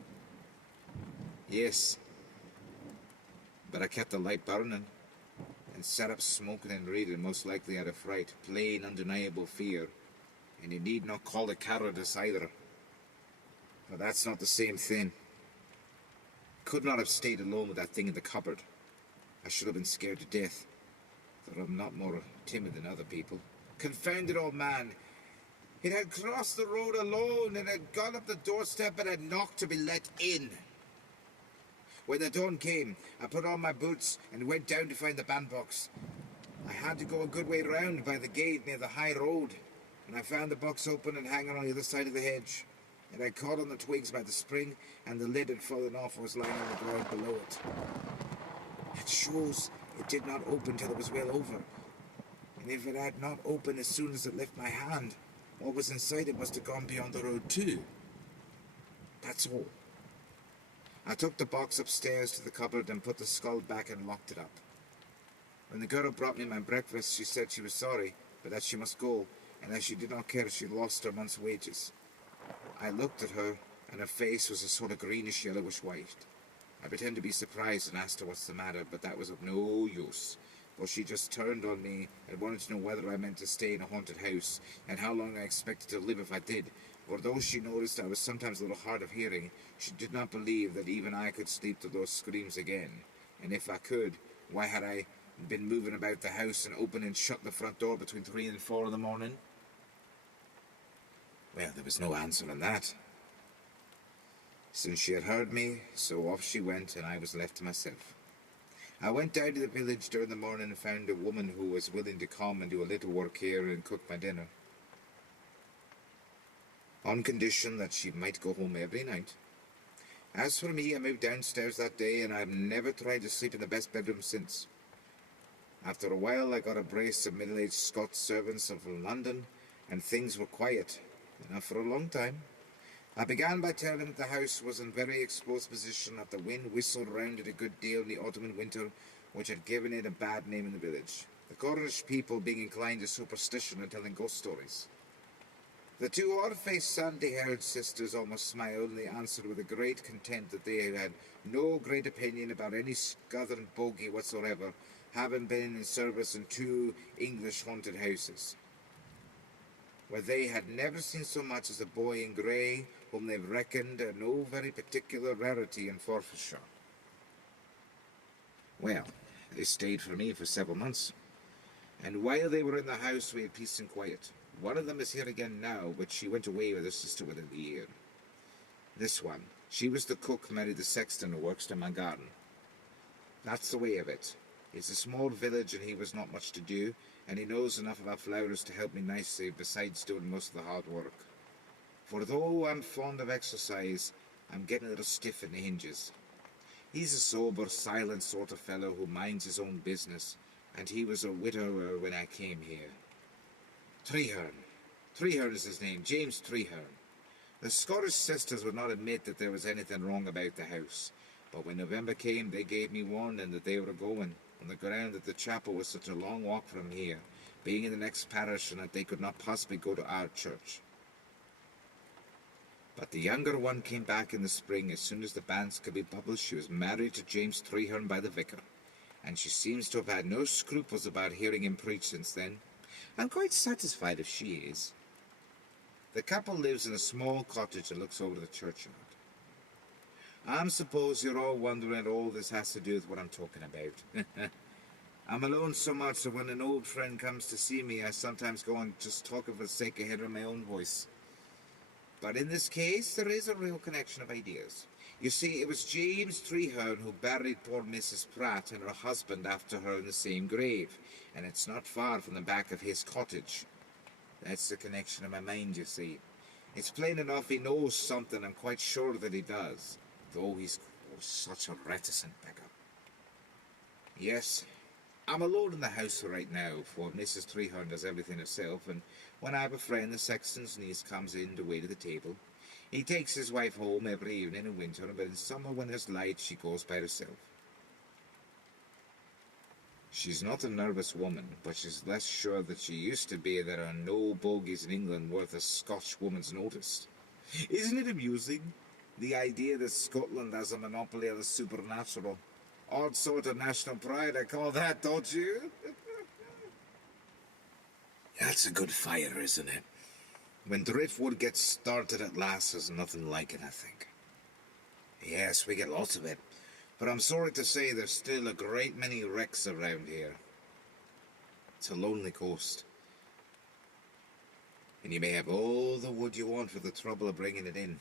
Yes. But I kept the light burning, and sat up smoking and reading, most likely out of fright, plain, undeniable fear, and you need not call it cowardice either, for that's not the same thing. Could not have stayed alone with that thing in the cupboard. I should have been scared to death, though I'm not more timid than other people. Confounded old man! It had crossed the road alone, and had gone up the doorstep and had knocked to be let in. When the dawn came, I put on my boots and went down to find the bandbox. I had to go a good way round by the gate near the high road, and I found the box open and hanging on the other side of the hedge. It had caught on the twigs by the spring, and the lid had fallen off and was lying on the ground below it. It shows it did not open till it was well over, and if it had not opened as soon as it left my hand, what was inside it must have gone beyond the road too. That's all. I took the box upstairs to the cupboard and put the skull back and locked it up. When the girl brought me my breakfast, she said she was sorry, but that she must go, and as she did not care, she lost her month's wages. I looked at her, and her face was a sort of greenish yellowish white. I pretended to be surprised and asked her what's the matter, but that was of no use, for she just turned on me and wanted to know whether I meant to stay in a haunted house, and how long I expected to live if I did. For though she noticed I was sometimes a little hard of hearing, she did not believe that even I could sleep to those screams again. And if I could, why had I been moving about the house and open and shut the front door between 3 and 4 in the morning? Well, there was no answer on that. Since she had heard me, so off she went, and I was left to myself. I went down to the village during the morning and found a woman who was willing to come and do a little work here and cook my dinner, on condition that she might go home every night. As for me, I moved downstairs that day, and I've never tried to sleep in the best bedroom since. After a while, I got a brace of middle-aged Scots servants from London, and things were quiet enough for a long time. I began by telling them that the house was in a very exposed position, that the wind whistled round it a good deal in the autumn and winter, which had given it a bad name in the village, the Cornish people being inclined to superstition and telling ghost stories. The two odd-faced, sandy-haired sisters almost smiled, and they answered with a great content that they had no great opinion about any southern bogey whatsoever, having been in service in 2 English haunted houses, where they had never seen so much as a boy in grey, whom they reckoned a no very particular rarity in Forfarshire. Well, they stayed for me for several months, and while they were in the house we had peace and quiet. One of them is here again now, but she went away with her sister within the year. This one, she was the cook, married the sexton who works in my garden. That's the way of it. It's a small village, and he was not much to do, and he knows enough about flowers to help me nicely, besides doing most of the hard work. For though I'm fond of exercise, I'm getting a little stiff in the hinges. He's a sober, silent sort of fellow who minds his own business, and he was a widower when I came here. Treherne. Treherne is his name, James Treherne. The Scottish sisters would not admit that there was anything wrong about the house, but when November came, they gave me warning that they were going, on the ground that the chapel was such a long walk from here, being in the next parish, and that they could not possibly go to our church. But the younger one came back in the spring. As soon as the banns could be published, she was married to James Treherne by the vicar, and she seems to have had no scruples about hearing him preach since then. I'm quite satisfied if she is. The couple lives in a small cottage that looks over the churchyard. I suppose you're all wondering what all this has to do with what I'm talking about. I'm alone so much that when an old friend comes to see me, I sometimes go on just talking for the sake of hearing my own voice. But in this case, there is a real connection of ideas. You see, it was James Treherne who buried poor Mrs. Pratt and her husband after her in the same grave, and it's not far from the back of his cottage. That's the connection in my mind, you see. It's plain enough he knows something, I'm quite sure that he does, though he's such a reticent beggar. Yes, I'm alone in the house right now, for Mrs. Treherne does everything herself, and when I have a friend, the sexton's niece, comes in to wait at the table, he takes his wife home every evening in winter, but in summer when there's light, she goes by herself. She's not a nervous woman, but she's less sure than she used to be. There are no bogies in England worth a Scotch woman's notice. Isn't it amusing? The idea that Scotland has a monopoly of the supernatural. Odd sort of national pride, I call that, don't you? That's a good fire, isn't it? When driftwood gets started at last, there's nothing like it, I think. Yes, we get lots of it. But I'm sorry to say there's still a great many wrecks around here. It's a lonely coast. And you may have all the wood you want for the trouble of bringing it in.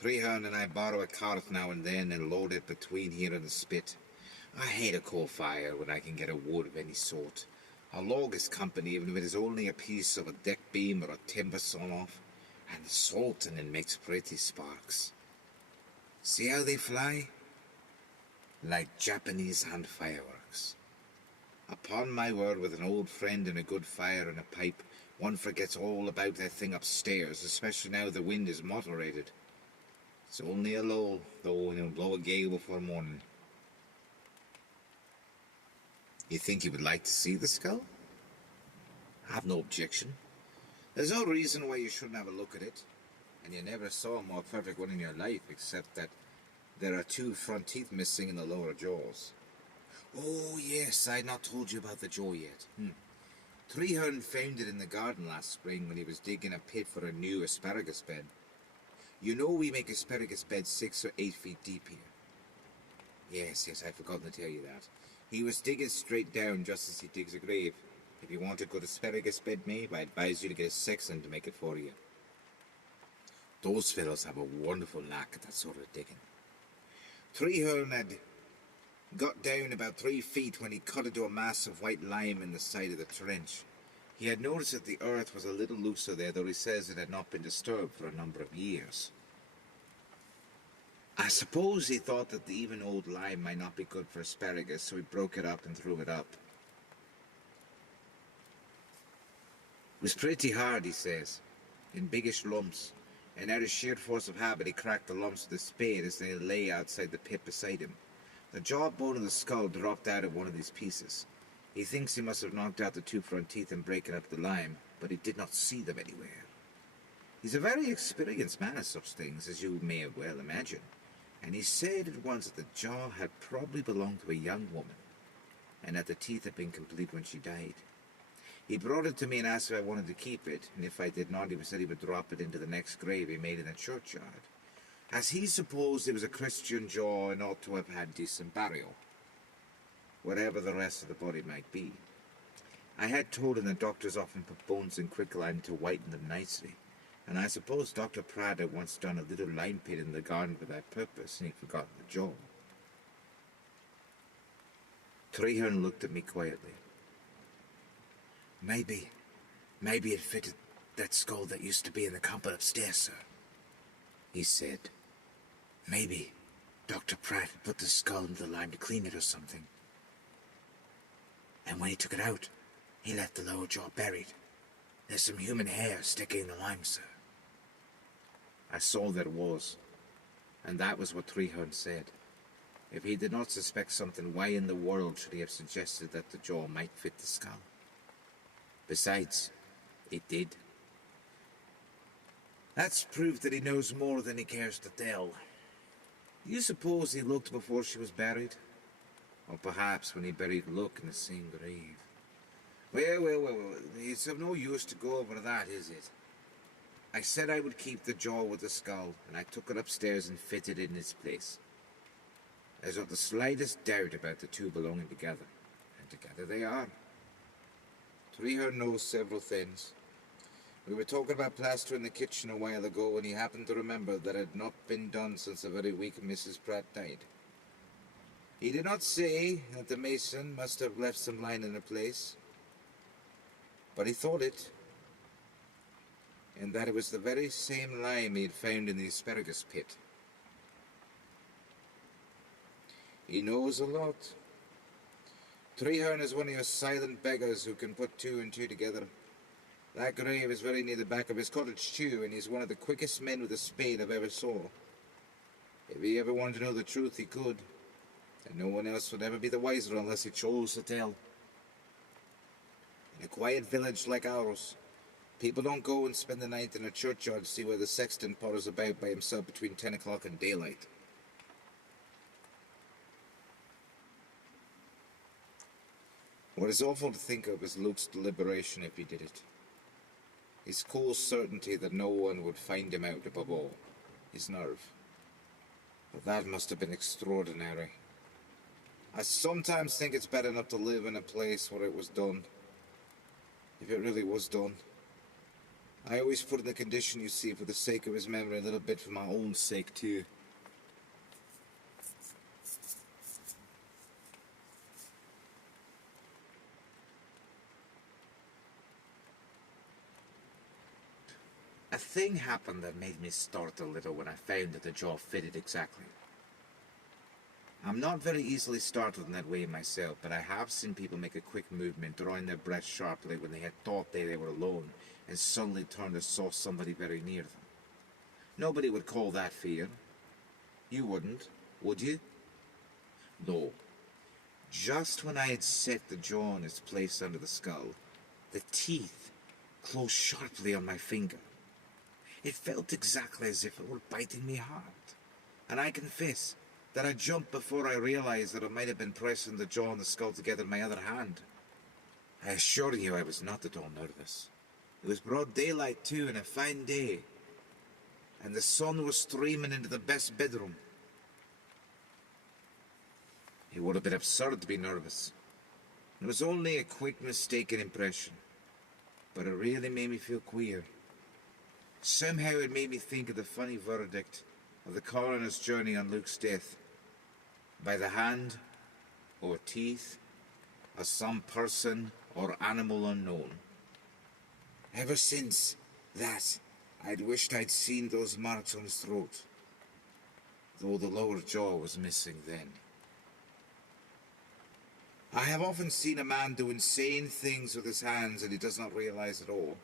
Treherne and I borrow a cart now and then and load it between here and the spit. I hate a coal fire when I can get a wood of any sort. A log is company, even if it is only a piece of a deck beam or a timber sawn off, and the salt in it makes pretty sparks. See how they fly? Like Japanese hand fireworks. Upon my word, with an old friend and a good fire and a pipe, one forgets all about that thing upstairs, especially now the wind is moderated. It's only a lull, though, and it'll blow a gale before morning. You think you would like to see the skull? I have no objection. There's no reason why you shouldn't have a look at it. And you never saw a more perfect one in your life, except that there are 2 front teeth missing in the lower jaws. Oh yes, I'd not told you about the jaw yet. Treehorn found it in the garden last spring when he was digging a pit for a new asparagus bed. You know we make asparagus beds 6 or 8 feet deep here. Yes, I'd forgotten to tell you that. He was digging straight down just as he digs a grave. If you want a good asparagus bed made, I advise you to get a sexton to make it for you. Those fellows have a wonderful knack at that sort of digging. Treehorn had got down about 3 feet when he cut into a mass of white lime in the side of the trench. He had noticed that the earth was a little looser there, though he says it had not been disturbed for a number of years. I suppose he thought that the even old lime might not be good for asparagus, so he broke it up and threw it up. It was pretty hard, he says, in biggish lumps, and out of sheer force of habit he cracked the lumps with a spade as they lay outside the pit beside him. The jawbone of the skull dropped out of one of these pieces. He thinks he must have knocked out the 2 front teeth in breaking up the lime, but he did not see them anywhere. He's a very experienced man at such things, as you may well imagine, and he said at once that the jaw had probably belonged to a young woman, and that the teeth had been complete when she died. He brought it to me and asked if I wanted to keep it, and if I did not, he said he would drop it into the next grave he made in the churchyard, as he supposed it was a Christian jaw and ought to have had decent burial, whatever the rest of the body might be. I had told him that doctors often put bones in quicklime to whiten them nicely, and I suppose Dr. Pratt had once done a little lime pit in the garden for that purpose, and he'd forgotten the jaw. Treehorn looked at me quietly. Maybe it fitted that skull that used to be in the cupboard upstairs, sir, he said. Maybe Dr. Pratt put the skull into the lime to clean it or something. And when he took it out, he left the lower jaw buried. There's some human hair sticking in the lime, sir. I saw there was, and that was what Treehorn said. If he did not suspect something, why in the world should he have suggested that the jaw might fit the skull? Besides, it did. That's proof that he knows more than he cares to tell. Do you suppose he looked before she was buried? Or perhaps when he buried Luke in the same grave? Well, it's of no use to go over that, is it? I said I would keep the jaw with the skull, and I took it upstairs and fitted it in its place. There's not the slightest doubt about the 2 belonging together, and together they are. Treehorn knows several things. We were talking about plaster in the kitchen a while ago, and he happened to remember that it had not been done since the very week Mrs. Pratt died. He did not say that the mason must have left some line in the place, but he thought it, and that it was the very same lime he had found in the asparagus pit. He knows a lot. Treehorn is one of your silent beggars who can put 2 and 2 together. That grave is very near the back of his cottage too, and he's one of the quickest men with a spade I've ever saw. If he ever wanted to know the truth, he could, and no one else would ever be the wiser unless he chose to tell. In a quiet village like ours, people don't go and spend the night in a churchyard to see where the sexton potters about by himself between 10 o'clock and daylight. What is awful to think of is Luke's deliberation if he did it. His cool certainty that no one would find him out, above all, his nerve. But that must have been extraordinary. I sometimes think it's bad enough to live in a place where it was done. If it really was done. I always put in the condition, you see, for the sake of his memory, a little bit for my own sake too. A thing happened that made me start a little when I found that the jaw fitted exactly. I'm not very easily startled in that way myself, but I have seen people make a quick movement, drawing their breath sharply when they had thought they were alone, and suddenly turned and saw somebody very near them. Nobody would call that fear. You wouldn't, would you? No. Just when I had set the jaw in its place under the skull, the teeth closed sharply on my finger. It felt exactly as if it were biting me hard, and I confess that I jumped before I realized that it might have been pressing the jaw and the skull together in my other hand. I assure you I was not at all nervous. It was broad daylight too, and a fine day, and the sun was streaming into the best bedroom. It would have been absurd to be nervous. It was only a quick mistaken impression, but it really made me feel queer. Somehow it made me think of the funny verdict of the coroner's journey on Luke's death. By the hand, or teeth, of some person or animal unknown. Ever since that, I'd wished I'd seen those marks on his throat, though the lower jaw was missing then. I have often seen a man do insane things with his hands and he does not realize it all.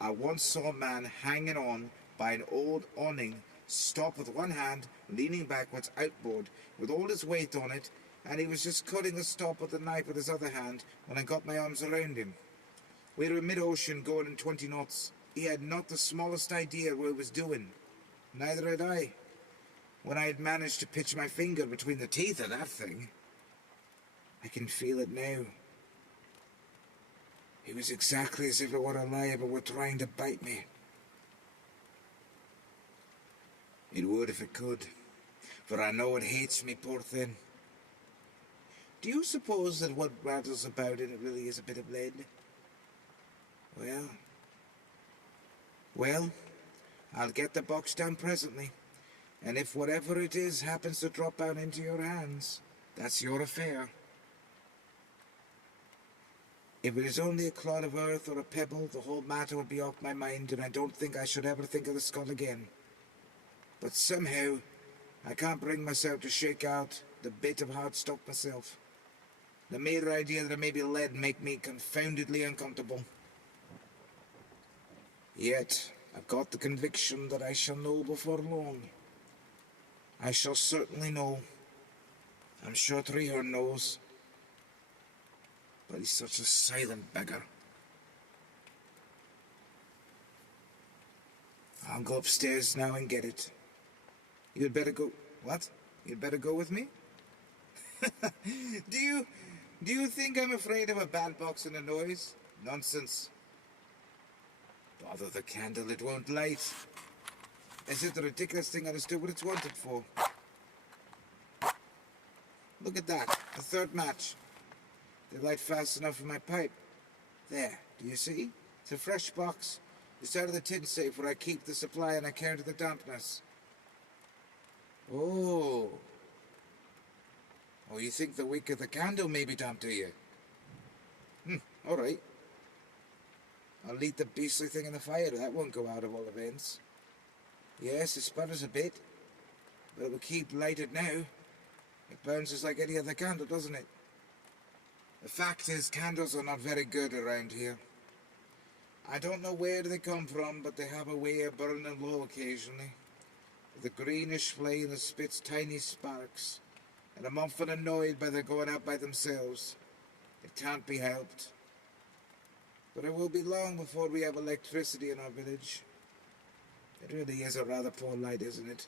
I once saw a man hanging on by an old awning, stop with one hand, leaning backwards outboard, with all his weight on it, and he was just cutting the stop with the knife with his other hand when I got my arms around him. We were in mid-ocean going in 20 knots. He had not the smallest idea what he was doing. Neither had I. When I had managed to pitch my finger between the teeth of that thing, I can feel it now. It was exactly as if it were alive and were trying to bite me. It would if it could, for I know it hates me, poor thing. Do you suppose that what rattles about in it really is a bit of lead? Well, I'll get the box down presently, and if whatever it is happens to drop out into your hands, that's your affair. If it is only a clod of earth or a pebble, the whole matter would be off my mind, and I don't think I should ever think of the skull again. But somehow, I can't bring myself to shake out the bit of hard stuff myself. The mere idea that it may be lead make me confoundedly uncomfortable. Yet, I've got the conviction that I shall know before long. I shall certainly know. I'm sure Treherne knows. But he's such a silent beggar. I'll go upstairs now and get it. You'd better go... What? You'd better go with me? Do you think I'm afraid of a bad box and a noise? Nonsense. Bother the candle, it won't light. As if the ridiculous thing understood what it's wanted for. Look at that, the third match. They light fast enough for my pipe. There, do you see? It's a fresh box. It's out of the tin safe where I keep the supply and I account of the dampness. Oh, you think the wick of the candle may be damp, do you? All right. I'll leave the beastly thing in the fire. That won't go out of all events. Yes, it sputters a bit, but it will keep lighted now. It burns just like any other candle, doesn't it? The fact is, candles are not very good around here. I don't know where they come from, but they have a way of burning low occasionally. With a greenish flame that spits tiny sparks, and I'm often annoyed by their going out by themselves. It can't be helped. But it will be long before we have electricity in our village. It really is a rather poor light, isn't it?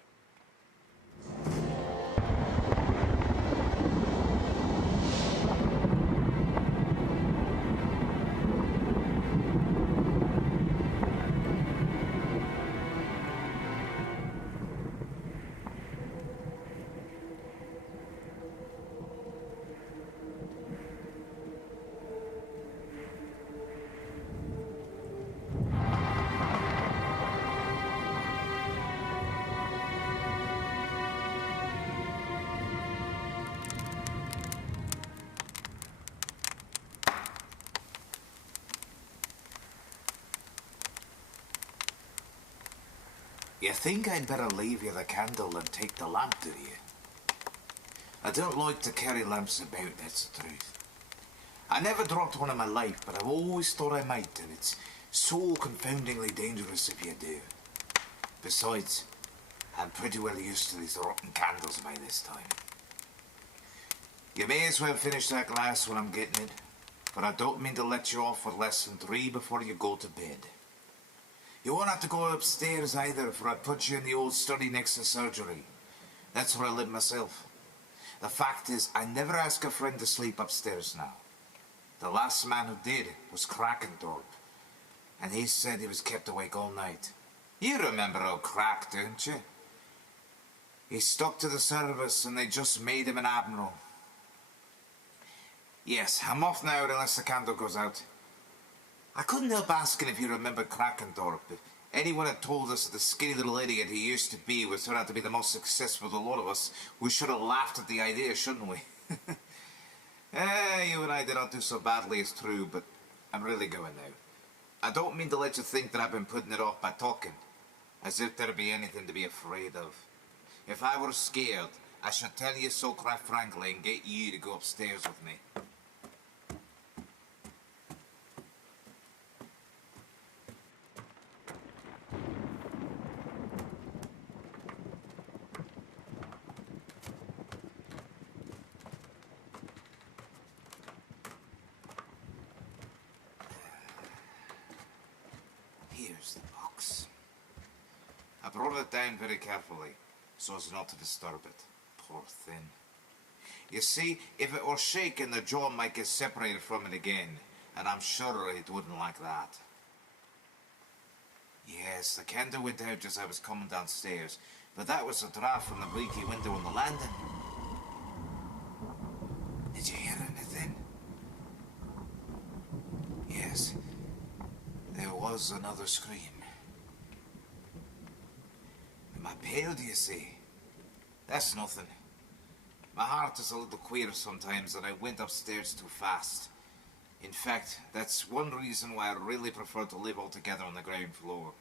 You think I'd better leave you the candle and take the lamp, do you? I don't like to carry lamps about, that's the truth. I never dropped one in my life, but I've always thought I might, and it's so confoundingly dangerous if you do. Besides, I'm pretty well used to these rotten candles by this time. You may as well finish that glass when I'm getting it. but I don't mean to let you off with lesson 3 before you go to bed. You won't have to go upstairs either, for I put you in the old study next to surgery. That's where I live myself. The fact is, I never ask a friend to sleep upstairs now. The last man who did was Krakendorp, and he said he was kept awake all night. You remember old Crack, don't you? He stuck to the service, and they just made him an admiral. Yes, I'm off now unless the candle goes out. I couldn't help asking if you remembered Krakendorp. If anyone had told us that the skinny little idiot he used to be would turn out to be the most successful of the lot of us, we should have laughed at the idea, shouldn't we? You and I did not do so badly, it's true, but I'm really going now. I don't mean to let you think that I've been putting it off by talking, as if there'd be anything to be afraid of. If I were scared, I should tell you so quite frankly and get you to go upstairs with me. Here's the box. I brought it down very carefully, so as not to disturb it. Poor thing. You see, if it were shaken, the jaw might get separated from it again, and I'm sure it wouldn't like that. Yes, the candle went out just as I was coming downstairs, but that was a draft from the bleaky window on the landing. Did you hear anything? Yes, there was another scream. Am I pale, do you see? That's nothing. My heart is a little queer sometimes, and I went upstairs too fast. In fact, that's one reason why I really prefer to live altogether on the ground floor.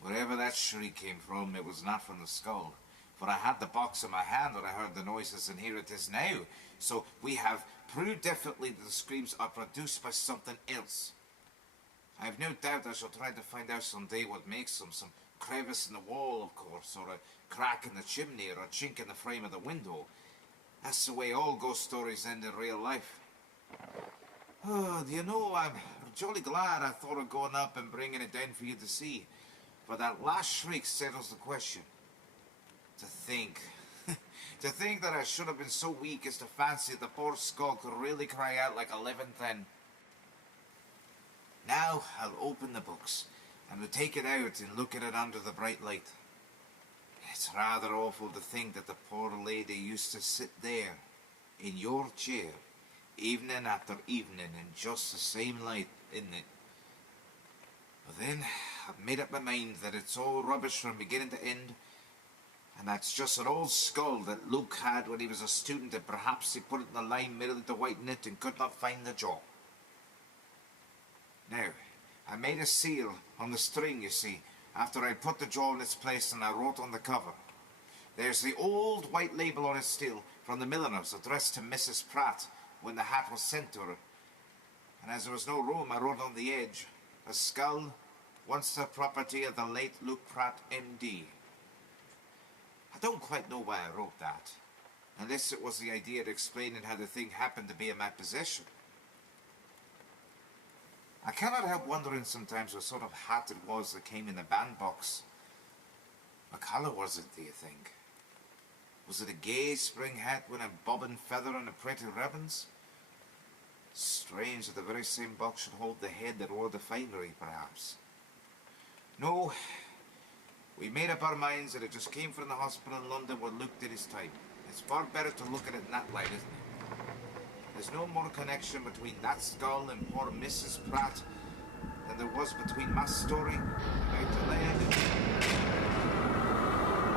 Wherever that shriek came from, it was not from the skull, for I had the box in my hand when I heard the noises, and here it is now. So we have proved definitely that the screams are produced by something else. I have no doubt I shall try to find out someday what makes them. Some crevice in the wall, of course, or a crack in the chimney, or a chink in the frame of the window. That's the way all ghost stories end in real life. Oh, do you know, I'm jolly glad I thought of going up and bringing it down for you to see. For that last shriek settles the question. To think. To think that I should have been so weak as to fancy the poor skull could really cry out like 11th. Now I'll open the books, and we'll take it out and look at it under the bright light. It's rather awful to think that the poor lady used to sit there, in your chair, evening after evening, in just the same light, isn't it? But then, I've made up my mind that it's all rubbish from beginning to end, and that's just an old skull that Luke had when he was a student, and perhaps he put it in the lime merely to whiten it and could not find the jaw. Now, I made a seal on the string, you see, after I put the jaw in its place, and I wrote on the cover. There's the old white label on it still, from the milliner's, addressed to Mrs. Pratt, when the hat was sent to her. And as there was no room, I wrote on the edge, "The skull, once the property of the late Luke Pratt, M.D. I don't quite know why I wrote that, unless it was the idea of explaining how the thing happened to be in my possession. I cannot help wondering sometimes what sort of hat it was that came in the bandbox. What colour was it, do you think? Was it a gay spring hat with a bobbin feather and a pretty ribbons? Strange that the very same box should hold the head that wore the finery, perhaps. No, we made up our minds that it just came from the hospital in London where Luke did his time. It's far better to look at it in that light, isn't it? There's no more connection between that skull and poor Mrs. Pratt than there was between my story about the lady.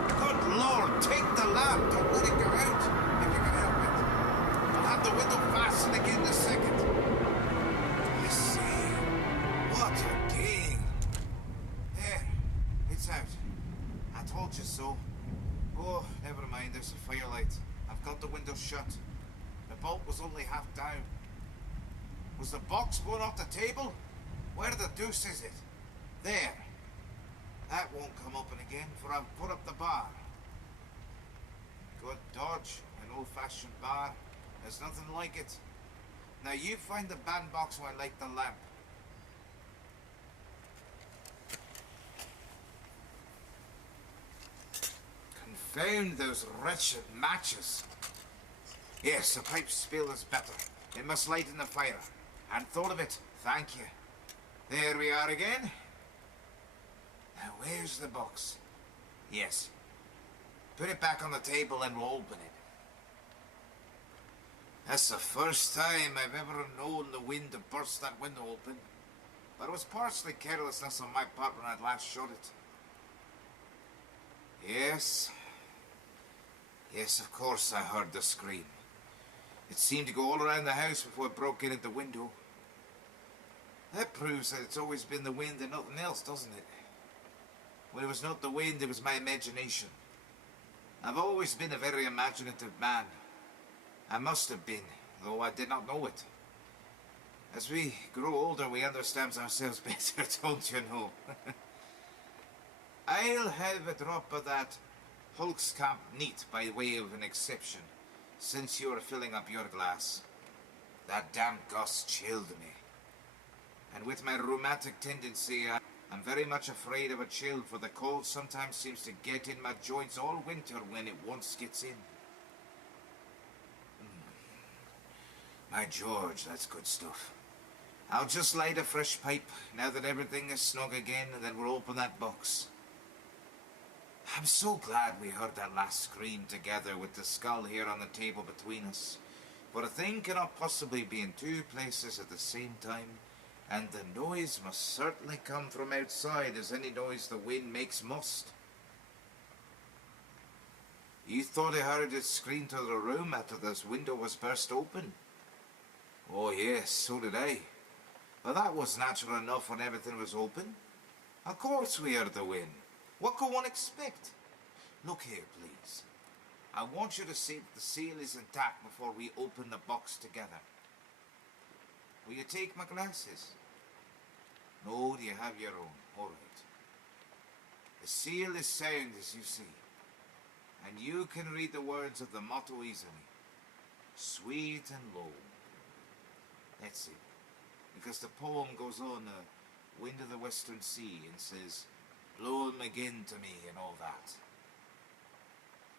Good Lord, take the lamp, don't let it go out, if you can help it. I'll have the window fastened again in a second. You see, what a gale. There, it's out. I told you so. Oh, never mind, there's a firelight. I've got the window shut. The bolt was only half down. Was the box blown off the table? Where the deuce is it? There. That won't come open again, for I've put up the bar. Good dodge, an old-fashioned bar. There's nothing like it. Now you find the bandbox while I light the lamp. Confound those wretched matches. Yes, a pipe spill is better. It must lighten the fire. Hadn't thought of it. Thank you. There we are again. Now where's the box? Yes. Put it back on the table and we'll open it. That's the first time I've ever known the wind to burst that window open. But it was partially carelessness on my part when I'd last shut it. Yes. Yes, of course I heard the scream. It seemed to go all around the house before it broke in at the window. That proves that it's always been the wind and nothing else, doesn't it? When it was not the wind, it was my imagination. I've always been a very imaginative man. I must have been, though I did not know it. As we grow older, we understand ourselves better, don't you know? I'll have a drop of that Hulkskamp neat by way of an exception, since you're filling up your glass. That damn gust chilled me. And with my rheumatic tendency, I'm very much afraid of a chill, for the cold sometimes seems to get in my joints all winter when it once gets in. My George, that's good stuff. I'll just light a fresh pipe, now that everything is snug again, and then we'll open that box. I'm so glad we heard that last scream together with the skull here on the table between us. For a thing cannot possibly be in two places at the same time, and the noise must certainly come from outside, as any noise the wind makes must. You thought I heard it scream to the room after this window was burst open? Oh yes, so did I. But that was natural enough when everything was open. Of course we heard the wind. What could one expect? Look here, please. I want you to see that the seal is intact before we open the box together. Will you take my glasses? No, do you have your own? All right. The seal is sound, as you see. And you can read the words of the motto easily. Sweet and low. That's it. Because the poem goes on, Wind of the Western Sea, and says, blow 'em again to me, and all that.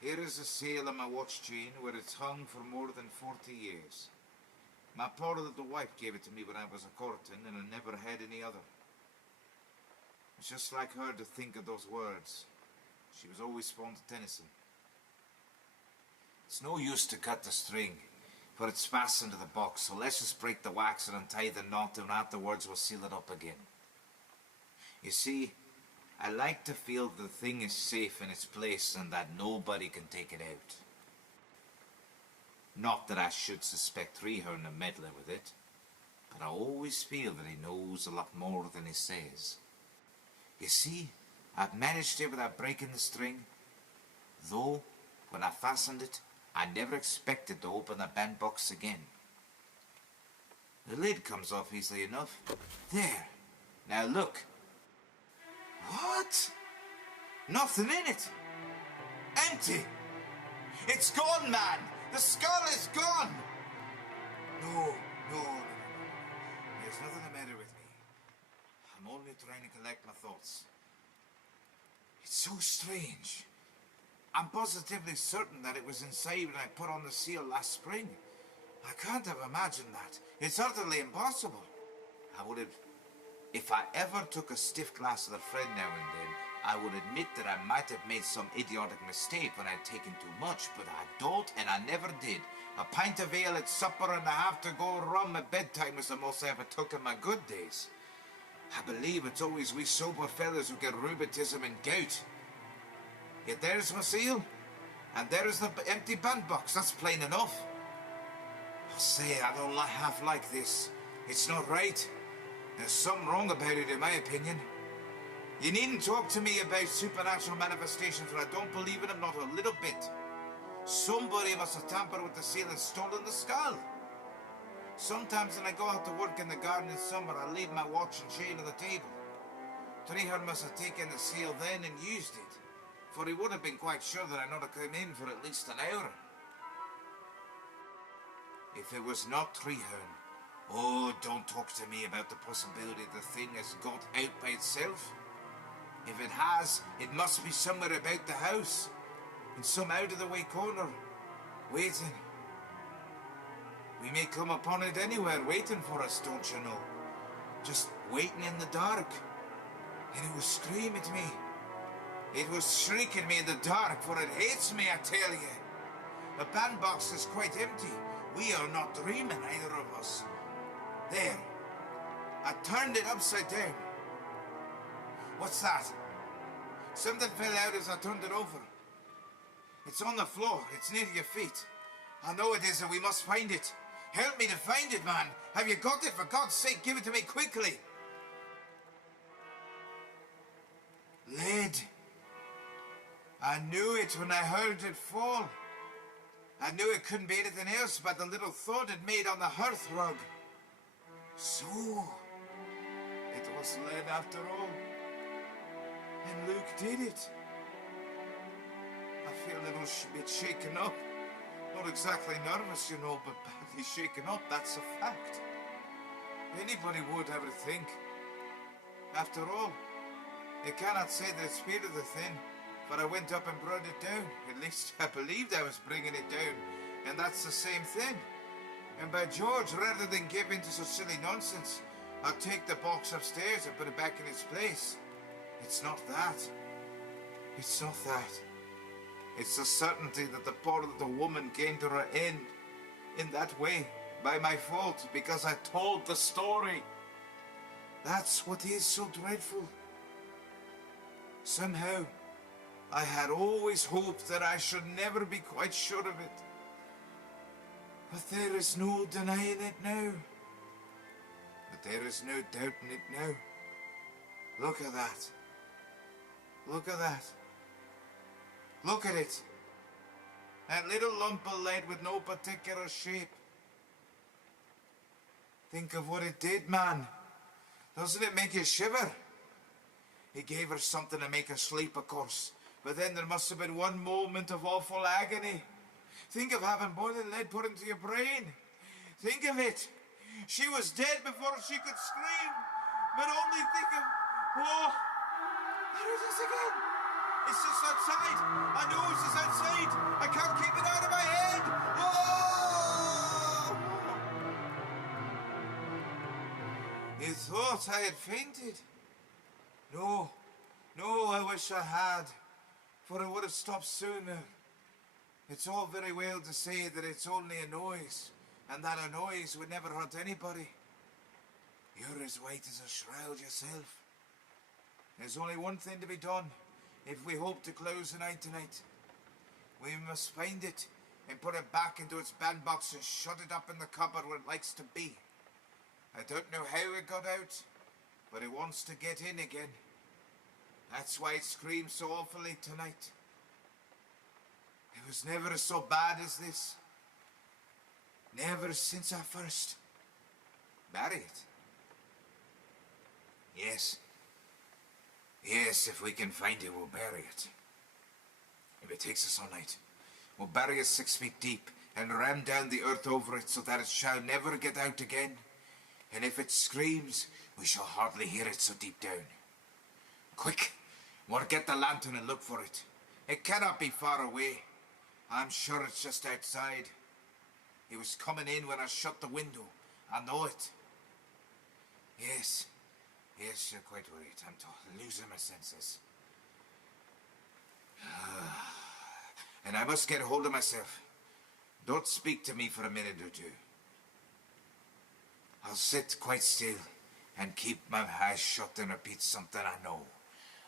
Here is a seal on my watch chain where it's hung for more than 40 years. My poor little wife gave it to me when I was a courting, and I never had any other. It's just like her to think of those words. She was always fond of Tennyson. It's no use to cut the string, for it's fastened to the box, so let's just break the wax and untie the knot, and afterwards we'll seal it up again. You see, I like to feel the thing is safe in its place and that nobody can take it out. Not that I should suspect Treehorn of meddling with it, but I always feel that he knows a lot more than he says. You see, I've managed it without breaking the string, though when I fastened it, I never expected to open the bandbox again. The lid comes off easily enough. There. Now look. What? Nothing in it. Empty. It's gone, man. The skull is gone. No. There's nothing the matter with me. I'm only trying to collect my thoughts. It's so strange. I'm positively certain that it was inside when I put on the seal last spring. I can't have imagined that. It's utterly impossible. If I ever took a stiff glass with a friend now and then, I would admit that I might have made some idiotic mistake when I'd taken too much, but I don't, and I never did. A pint of ale at supper and a half-to-go rum at bedtime was the most I ever took in my good days. I believe it's always we sober fellas who get rheumatism and gout. Yet there's my seal, and there's the empty bandbox. That's plain enough. I say, I don't half like this. It's not right. There's something wrong about it, in my opinion. You needn't talk to me about supernatural manifestations, for I don't believe in them not a little bit. Somebody must have tampered with the seal and stolen the skull. Sometimes when I go out to work in the garden in summer, I leave my watch and chain on the table. Treehorn must have taken the seal then and used it, for he would have been quite sure that I'd not have come in for at least an hour. If it was not Treehorn, Oh, don't talk to me about the possibility the thing has got out by itself. If it has, it must be somewhere about the house, in some out-of-the-way corner, waiting. We may come upon it anywhere, waiting for us, don't you know? Just waiting in the dark. And it was screaming at me. It was shrieking me in the dark, for it hates me, I tell you. The bandbox is quite empty. We are not dreaming, either of us. There. I turned it upside down. What's that? Something fell out as I turned it over. It's on the floor. It's near your feet. I know it is, and we must find it. Help me to find it, man. Have you got it? For God's sake, give it to me quickly. Lead. I knew it when I heard it fall. I knew it couldn't be anything else but the little thud it made on the hearth rug. So, it was lead after all. And Luke did it. I feel a little bit shaken up. Not exactly nervous, you know, but badly shaken up, that's a fact. Anybody would, I would think. After all, you cannot say that it spared the thing, for I went up and brought it down. At least I believed I was bringing it down, and that's the same thing. And by George, rather than give in to such silly nonsense, I'll take the box upstairs and put it back in its place. It's not that. It's not that. It's the certainty that the poor little woman came to her end in that way, by my fault, because I told the story. That's what is so dreadful. Somehow, I had always hoped that I should never be quite sure of it. But there is no denying it now. But there is no doubting it now. Look at that. Look at that. Look at it. That little lump of lead with no particular shape. Think of what it did, man. Doesn't it make you shiver? He gave her something to make her sleep, of course. But then there must have been one moment of awful agony. Think of having boiling lead put into your brain. Think of it. She was dead before she could scream. But only think of... Oh, there it is again. It's just outside. I know it's just outside. I can't keep it out of my head. Oh! You thought I had fainted? No, I wish I had, for it would have stopped sooner. It's all very well to say that it's only a noise, and that a noise would never hurt anybody. You're as white as a shroud yourself. There's only one thing to be done if we hope to close the night tonight. We must find it and put it back into its bandbox and shut it up in the cupboard where it likes to be. I don't know how it got out, but it wants to get in again. That's why it screams so awfully tonight. It was never so bad as this. Never since I first buried it. Yes. Yes, if we can find it, we'll bury it. If it takes us all night, we'll bury it 6 feet deep and ram down the earth over it so that it shall never get out again. And if it screams, we shall hardly hear it so deep down. Quick, we'll get the lantern and look for it. It cannot be far away. I'm sure it's just outside. It was coming in when I shut the window. I know it. Yes, you're quite right. I'm losing my senses. And I must get hold of myself. Don't speak to me for a minute or two. I'll sit quite still and keep my eyes shut and repeat something I know.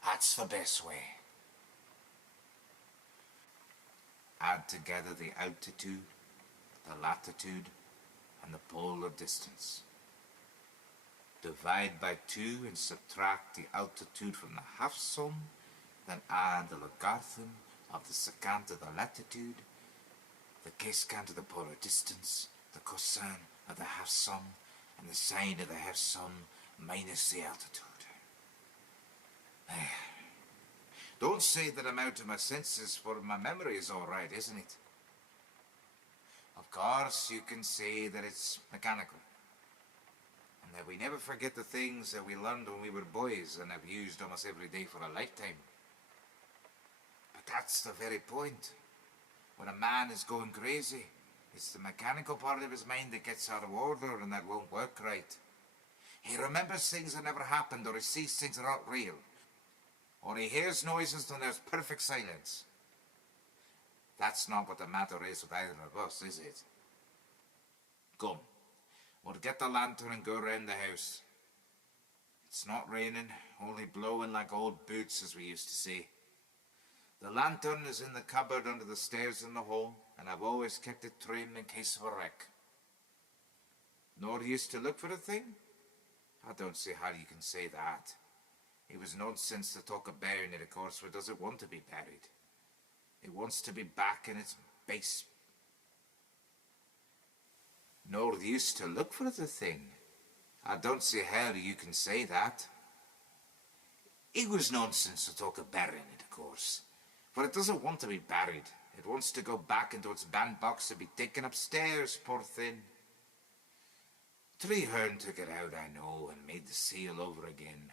That's the best way. Add together the altitude, the latitude, and the polar distance. Divide by 2 and subtract the altitude from the half-sum, then add the logarithm of the secant of the latitude, the casecant of the polar distance, the cosine of the half-sum, and the sine of the half-sum minus the altitude. There. Don't say that I'm out of my senses, for my memory is all right, isn't it? Of course, you can say that it's mechanical. And that we never forget the things that we learned when we were boys and have used almost every day for a lifetime. But that's the very point. When a man is going crazy, it's the mechanical part of his mind that gets out of order and that won't work right. He remembers things that never happened, or he sees things that aren't real. Or he hears noises when there's perfect silence. That's not what the matter is with either of us, is it? Come, we'll get the lantern and go round the house. It's not raining, only blowing like old boots, as we used to say. The lantern is in the cupboard under the stairs in the hall, and I've always kept it trimmed in case of a wreck. Nor used to look for the thing? I don't see how you can say that. It was nonsense to talk of burying it, of course, for it doesn't want to be buried. It wants to be back in its base. Nor used to look for the thing. I don't see how you can say that. It was nonsense to talk of burying it, of course. For it doesn't want to be buried. It wants to go back into its bandbox and be taken upstairs, poor thing. Treeherne took it out, I know, and made the seal over again.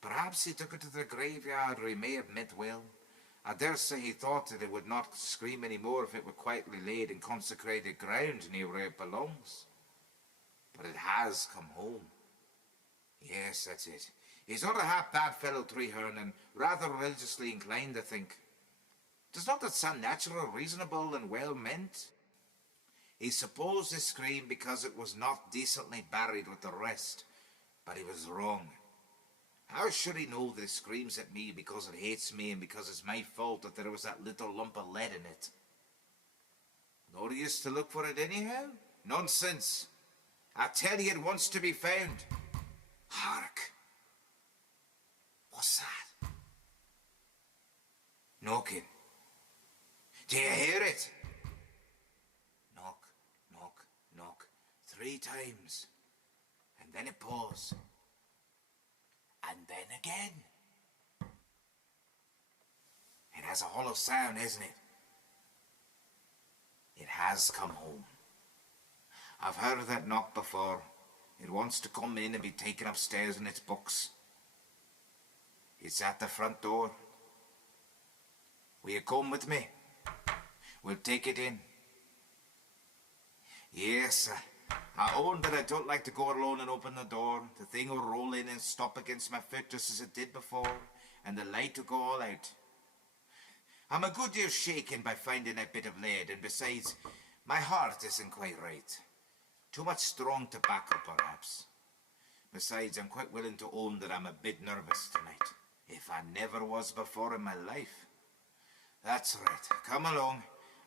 Perhaps he took it to the graveyard, or he may have meant well. I dare say he thought that it would not scream any more if it were quietly laid in consecrated ground near where it belongs. But it has come home. Yes, that's it. He's not a half-bad fellow, Treeherne, and rather religiously inclined, I think. Does not that sound natural, reasonable, and well meant? He supposed it screamed because it was not decently buried with the rest, but he was wrong. How should he know that it screams at me because it hates me and because it's my fault that there was that little lump of lead in it? Nor used to look for it anyhow? Nonsense. I tell you it wants to be found. Hark. What's that? Knocking. Do you hear it? Knock, knock, knock. 3 times. And then it paused. And then again. It has a hollow sound, isn't it? It has come home. I've heard that knock before. It wants to come in and be taken upstairs in its books. It's at the front door. Will you come with me? We'll take it in. Yes, I own that I don't like to go alone and open the door. The thing will roll in and stop against my foot just as it did before, and the light will go all out. I'm a good deal shaken by finding that bit of lead, and besides, my heart isn't quite right. Too much strong tobacco, perhaps. Besides, I'm quite willing to own that I'm a bit nervous tonight, if I never was before in my life. That's right. Come along.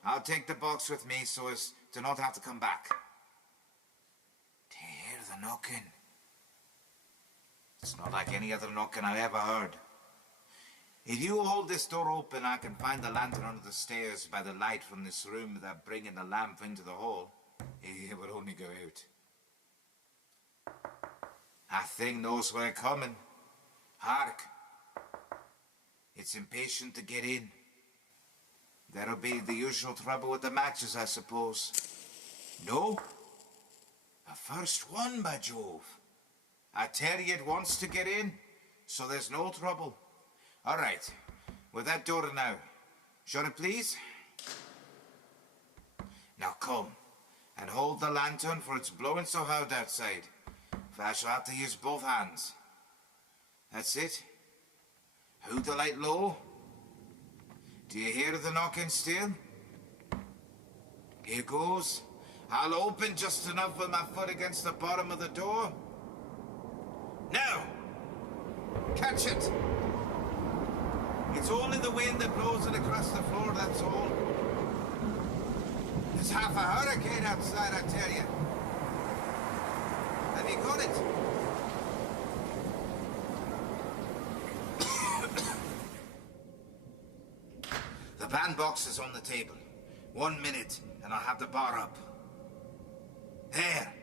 I'll take the box with me so as to not have to come back. Do you hear the knocking? It's not like any other knocking I ever heard. If you hold this door open, I can find the lantern under the stairs by the light from this room without bringing the lamp into the hall. It would only go out. That thing knows we're coming. Hark. It's impatient to get in. That'll be the usual trouble with the matches, I suppose. No? The first one, by Jove. I tell you it wants to get in, so there's no trouble. All right, with that door now. Shut it, please. Now come, and hold the lantern, for it's blowing so hard outside. For I shall have to use both hands. That's it. Hold the light low. Do you hear the knocking still? Here goes. I'll open just enough with my foot against the bottom of the door. Now! Catch it! It's only the wind that blows it across the floor, that's all. There's half a hurricane outside, I tell you. Have you got it? The bandbox is on the table. 1 minute, and I'll have the bar up. There.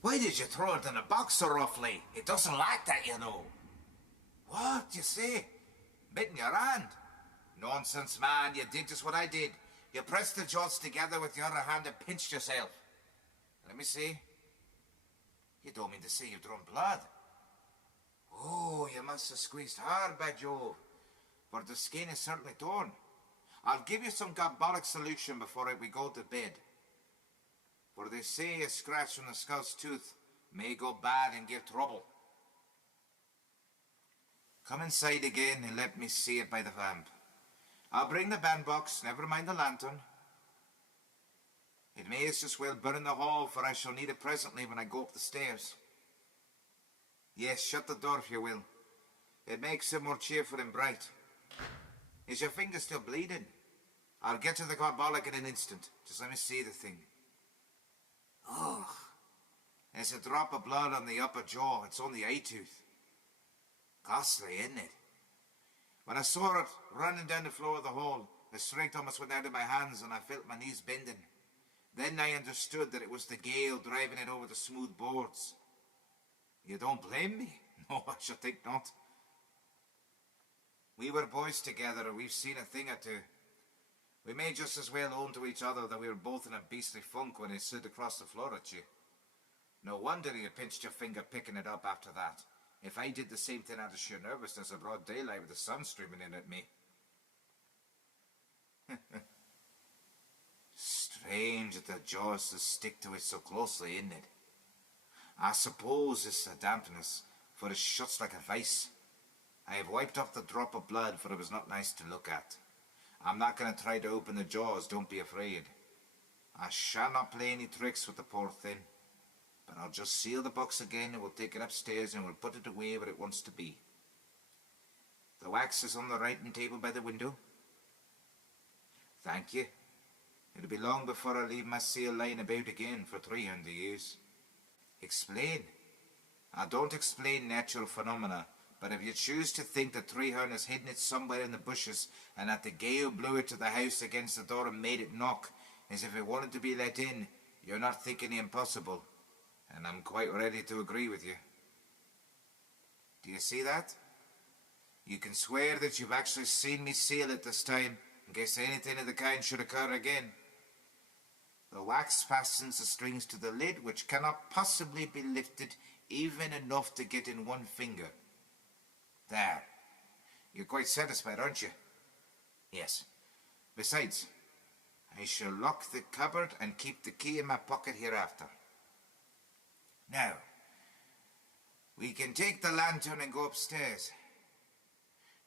Why did you throw it in a box so roughly? It doesn't like that, you know. What, you say? Bit in your hand? Nonsense, man. You did just what I did. You pressed the jaws together with your other hand and pinched yourself. Let me see. You don't mean to say you've drawn blood? Oh, you must have squeezed hard, by Jove. For the skin is certainly torn. I'll give you some garbolic solution before we go to bed. For they say a scratch from the skull's tooth may go bad and give trouble. Come inside again and let me see it by the lamp. I'll bring the bandbox, never mind the lantern. It may as just well burn in the hall, for I shall need it presently when I go up the stairs. Yes, shut the door if you will. It makes it more cheerful and bright. Is your finger still bleeding? I'll get to the carbolic in an instant. Just let me see the thing. Oh, there's a drop of blood on the upper jaw. It's on the eye tooth. Ghastly, isn't it? When I saw it running down the floor of the hall, the strength almost went out of my hands and I felt my knees bending. Then I understood that it was the gale driving it over the smooth boards. You don't blame me? No, I should think not. We were boys together and we've seen a thing or two. We may just as well own to each other that we were both in a beastly funk when he slid across the floor at you. No wonder you pinched your finger picking it up after that. If I did the same thing out of sheer nervousness in broad daylight with the sun streaming in at me. Strange that the jaws stick to it so closely, isn't it? I suppose it's the dampness, for it shuts like a vice. I have wiped off the drop of blood, for it was not nice to look at. I'm not going to try to open the jaws, don't be afraid. I shall not play any tricks with the poor thing. But I'll just seal the box again and we'll take it upstairs and we'll put it away where it wants to be. The wax is on the writing table by the window. Thank you. It'll be long before I leave my seal lying about again for 300 years. Explain. I don't explain natural phenomena, but if you choose to think that Treehorn has hidden it somewhere in the bushes and that the gale blew it to the house against the door and made it knock, as if it wanted to be let in, you're not thinking the impossible. And I'm quite ready to agree with you. Do you see that? You can swear that you've actually seen me seal it this time, in case anything of the kind should occur again. The wax fastens the strings to the lid, which cannot possibly be lifted even enough to get in one finger. There. You're quite satisfied, aren't you? Yes. Besides, I shall lock the cupboard and keep the key in my pocket hereafter. Now, we can take the lantern and go upstairs.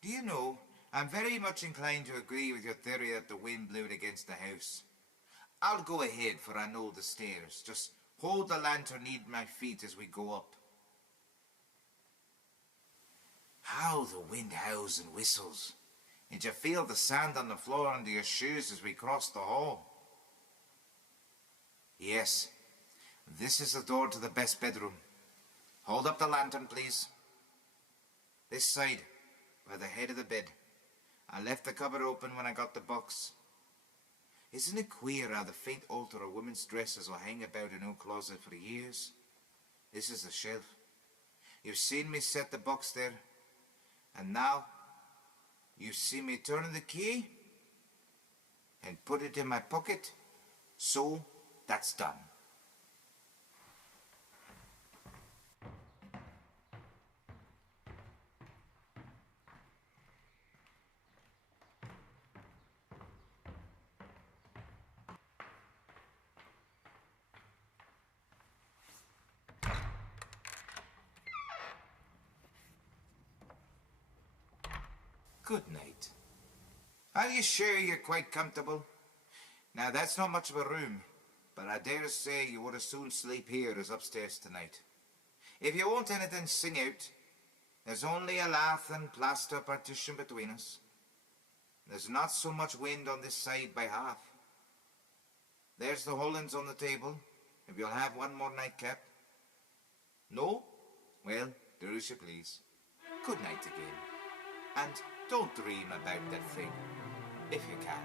Do you know, I'm very much inclined to agree with your theory that the wind blew it against the house. I'll go ahead, for I know the stairs. Just hold the lantern near my feet as we go up. How the wind howls and whistles. Did you feel the sand on the floor under your shoes as we crossed the hall? Yes. This is the door to the best bedroom. Hold up the lantern, please. This side, by the head of the bed. I left the cupboard open when I got the box. Isn't it queer how the faint altar of women's dresses will hang about an old closet for years? This is the shelf. You've seen me set the box there. And now, you see me turn the key and put it in my pocket. So, that's done. Good night. Are you sure you're quite comfortable? Now, that's not much of a room, but I dare say you would as soon sleep here as upstairs tonight. If you want anything, sing out. There's only a lath and plaster partition between us. There's not so much wind on this side by half. There's the Hollands on the table, if you'll have one more nightcap. No? Well, do as you please. Good night again. And don't dream about that thing, if you can.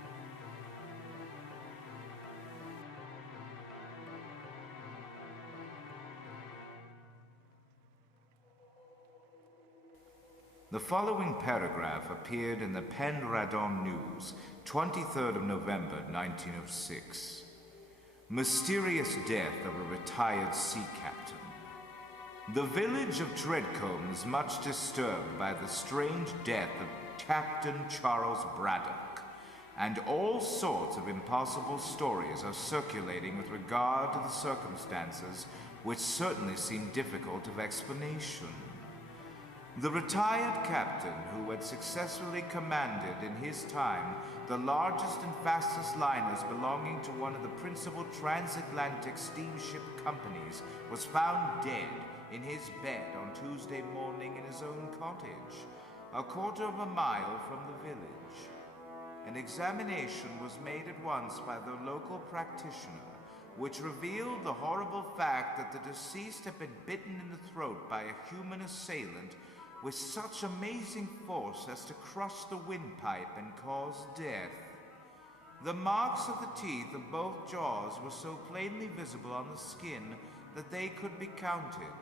The following paragraph appeared in the Penradon News, 23rd of November, 1906. Mysterious death of a retired sea captain. The village of Treadcombe is much disturbed by the strange death of Captain Charles Braddock, and all sorts of impossible stories are circulating with regard to the circumstances which certainly seem difficult of explanation. The retired captain, who had successfully commanded in his time the largest and fastest liners belonging to one of the principal transatlantic steamship companies, was found dead in his bed on Tuesday morning in his own cottage, a quarter of a mile from the village. An examination was made at once by the local practitioner, which revealed the horrible fact that the deceased had been bitten in the throat by a human assailant with such amazing force as to crush the windpipe and cause death. The marks of the teeth of both jaws were so plainly visible on the skin that they could be counted.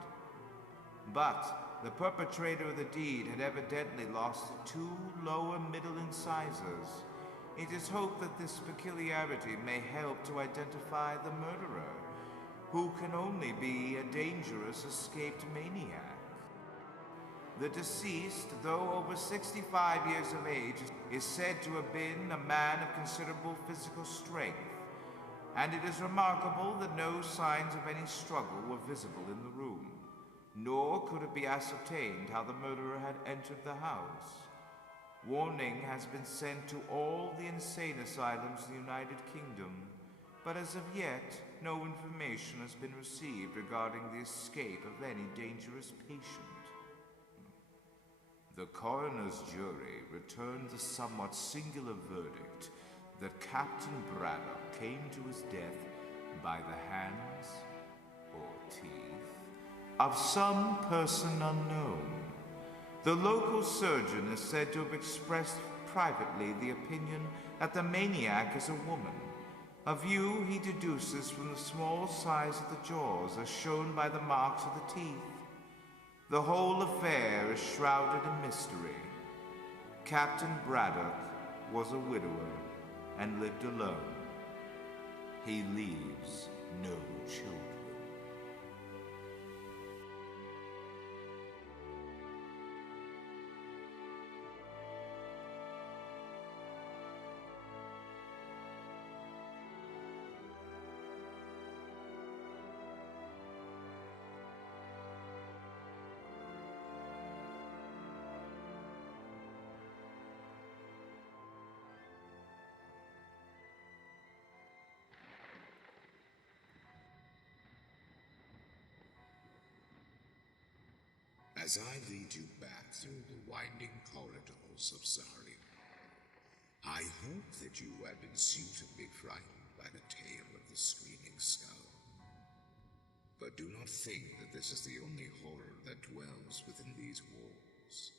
But the perpetrator of the deed had evidently lost the 2 lower middle incisors. It is hoped that this peculiarity may help to identify the murderer, who can only be a dangerous escaped maniac. The deceased, though over 65 years of age, is said to have been a man of considerable physical strength, and it is remarkable that no signs of any struggle were visible in the room, nor could it be ascertained how the murderer had entered the house. Warning has been sent to all the insane asylums in the United Kingdom, but as of yet, no information has been received regarding the escape of any dangerous patient. The coroner's jury returned the somewhat singular verdict that Captain Braddock came to his death by the hands or teeth of some person unknown. The local surgeon is said to have expressed privately the opinion that the maniac is a woman, a view he deduces from the small size of the jaws as shown by the marks of the teeth. The whole affair is shrouded in mystery. Captain Braddock was a widower and lived alone. He leaves no children. As I lead you back through the winding corridors of Zarian, I hope that you have been suitably frightened by the tale of the Screaming Skull. But do not think that this is the only horror that dwells within these walls.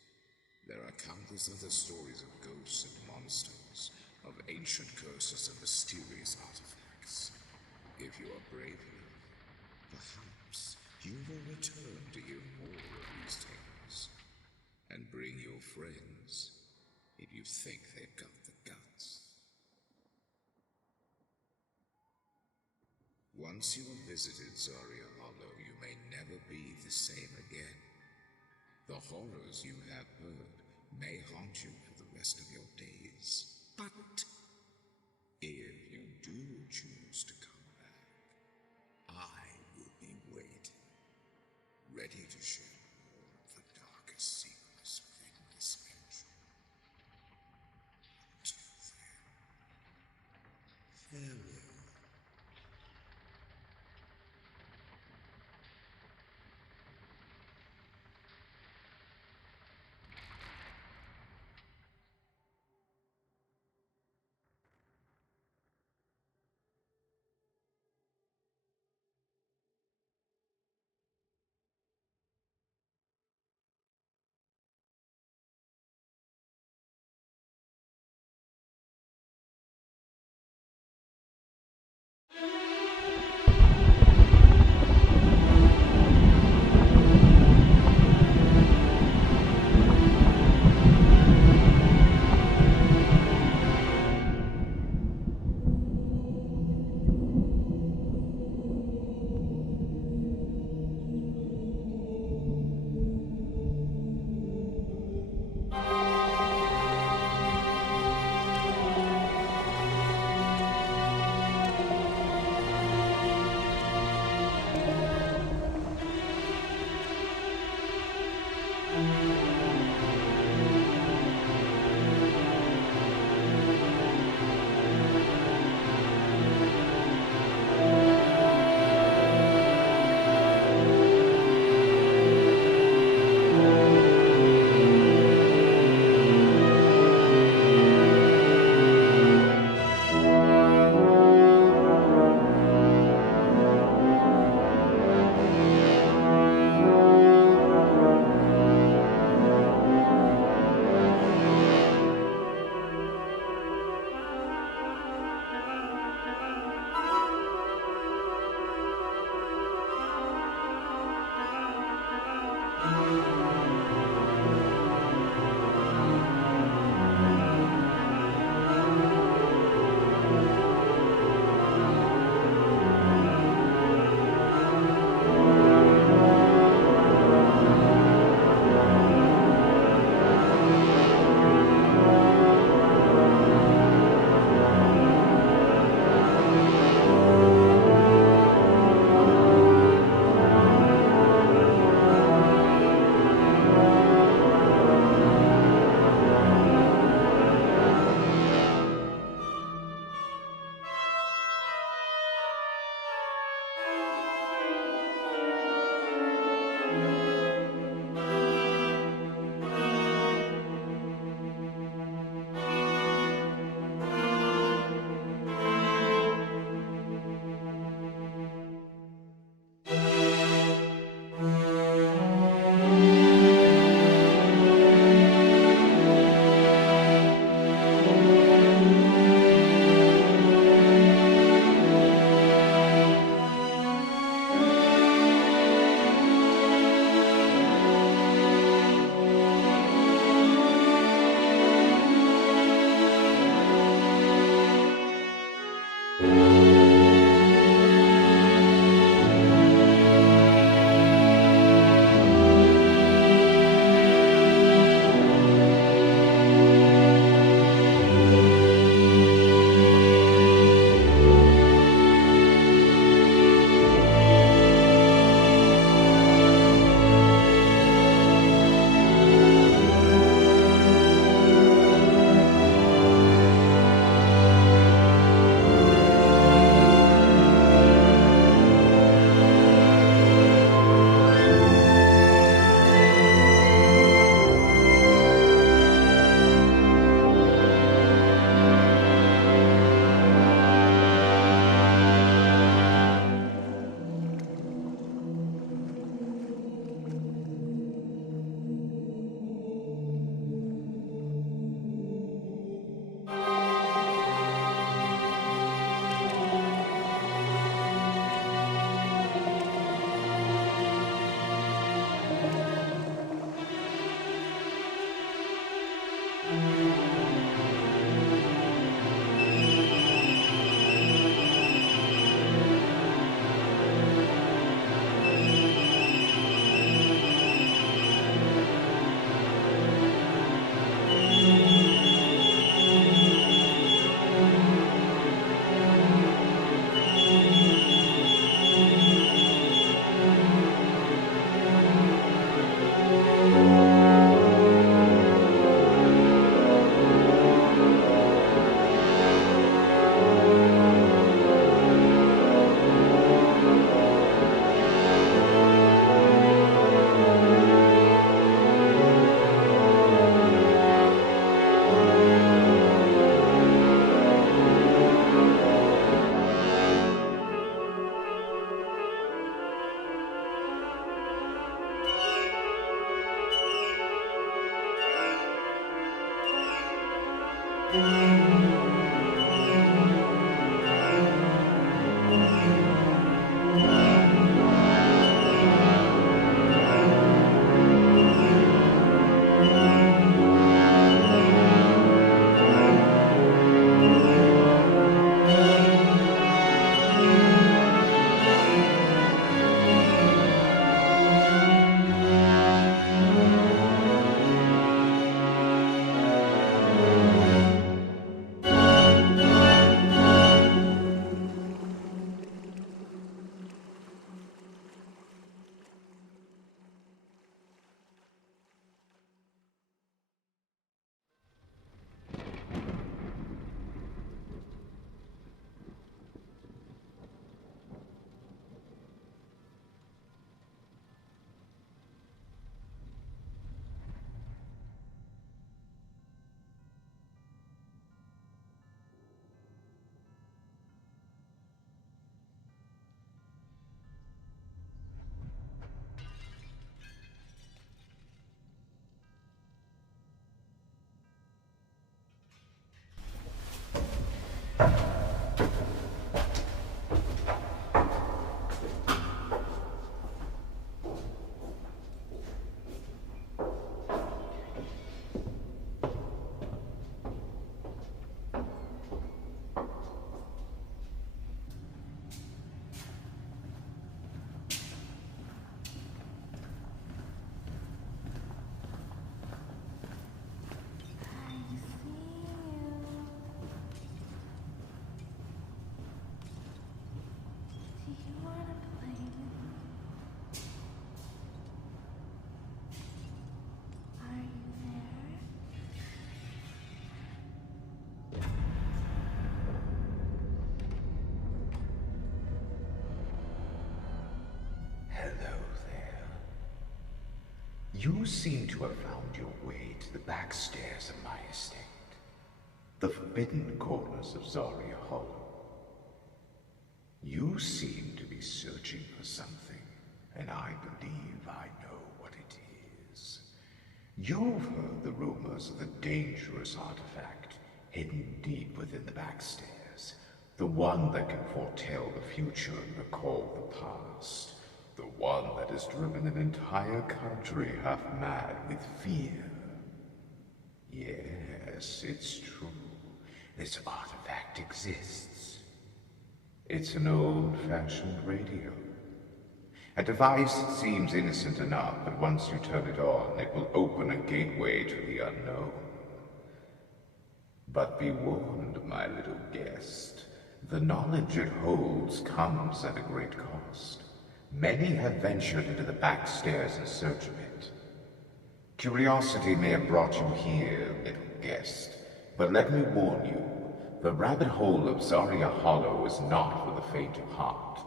There are countless other stories of ghosts and monsters, of ancient curses and mysterious artifacts. If you are brave enough, perhaps you will return to hear more of these tales, and bring your friends if you think they've got the guts. Once you have visited Zaria Hollow, you may never be the same again. The horrors you have heard may haunt you for the rest of your days, but if you do choose to come back, I will be waiting, ready to share more of the darkest secrets within this mansion. Until then, farewell. Hello there. You seem to have found your way to the back stairs of my estate, the forbidden corners of Zaria Hollow. You seem to be searching for something, and I believe I know what it is. You've heard the rumors of the dangerous artifact hidden deep within the back stairs, the one that can foretell the future and recall the past, the one that has driven an entire country half mad with fear. Yes, it's true. This artifact exists. It's an old-fashioned radio. A device that seems innocent enough, but once you turn it on, it will open a gateway to the unknown. But be warned, my little guest. The knowledge it holds comes at a great cost. Many have ventured into the back stairs in search of it. Curiosity may have brought you here, little guest, but let me warn you, the rabbit hole of Zaria Hollow is not for the faint of heart.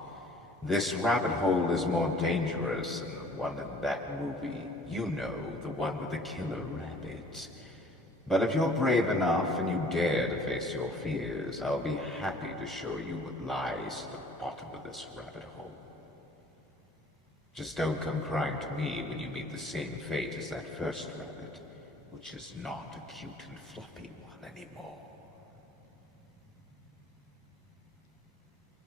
This rabbit hole is more dangerous than the one in that movie. You know, the one with the killer rabbit. But if you're brave enough and you dare to face your fears, I'll be happy to show you what lies at the bottom of this rabbit hole. Just don't come crying to me when you meet the same fate as that first rabbit, which is not a cute and fluffy one anymore.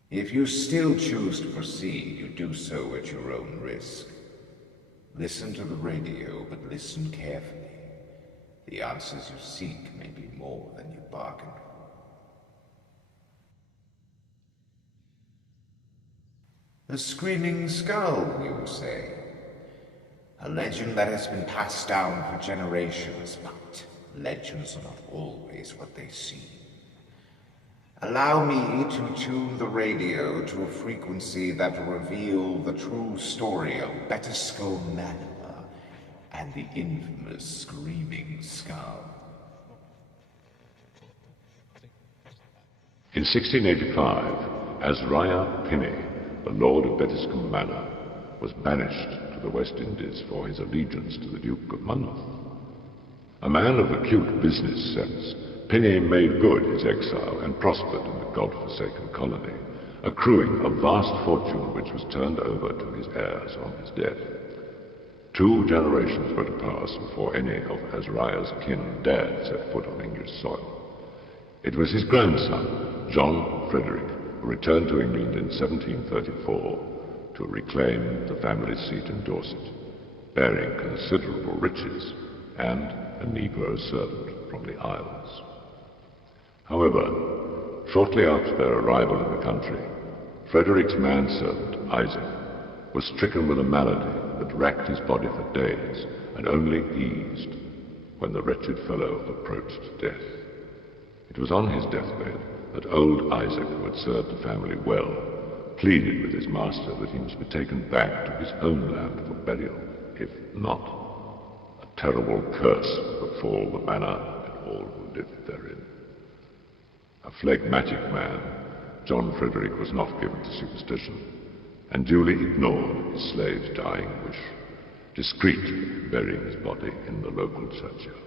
If you still choose to proceed, you do so at your own risk. Listen to the radio, but listen carefully. The answers you seek may be more than you bargained for. The Screaming Skull, you say? A legend that has been passed down for generations, but legends are not always what they seem. Allow me to tune the radio to a frequency that will reveal the true story of Bettiscombe Manor and the infamous Screaming Skull. In 1685, Azariah Pinney, the Lord of Bettiscombe Manor, was banished to the West Indies for his allegiance to the Duke of Monmouth. A man of acute business sense, Pinney made good his exile and prospered in the God-forsaken colony, accruing a vast fortune which was turned over to his heirs on his death. 2 generations were to pass before any of Azariah's kin dared set foot on English soil. It was his grandson, John Frederick, who returned to England in 1734 to reclaim the family seat in Dorset, bearing considerable riches and a Negro servant from the Isles. However, shortly after their arrival in the country, Frederick's manservant, Isaac, was stricken with a malady that racked his body for days and only eased when the wretched fellow approached death. It was on his deathbed that old Isaac, who had served the family well, pleaded with his master that he must be taken back to his homeland for burial. If not, a terrible curse would befall the manor and all who lived therein. A phlegmatic man, John Frederick was not given to superstition, and duly ignored his slave's dying wish, discreetly burying his body in the local churchyard.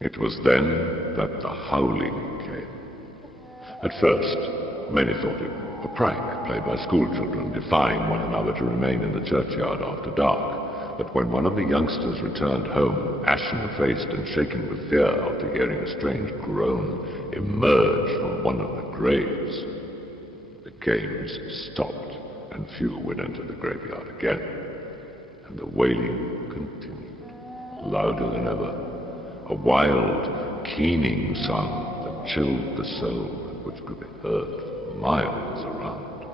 It was then that the howling came. At first, many thought it a prank played by schoolchildren, defying one another to remain in the churchyard after dark. But when one of the youngsters returned home, ashen-faced and shaken with fear after hearing a strange groan emerge from one of the graves, the games stopped, and few would enter the graveyard again, and the wailing continued, louder than ever, a wild, keening sound that chilled the soul and which could be heard for miles around.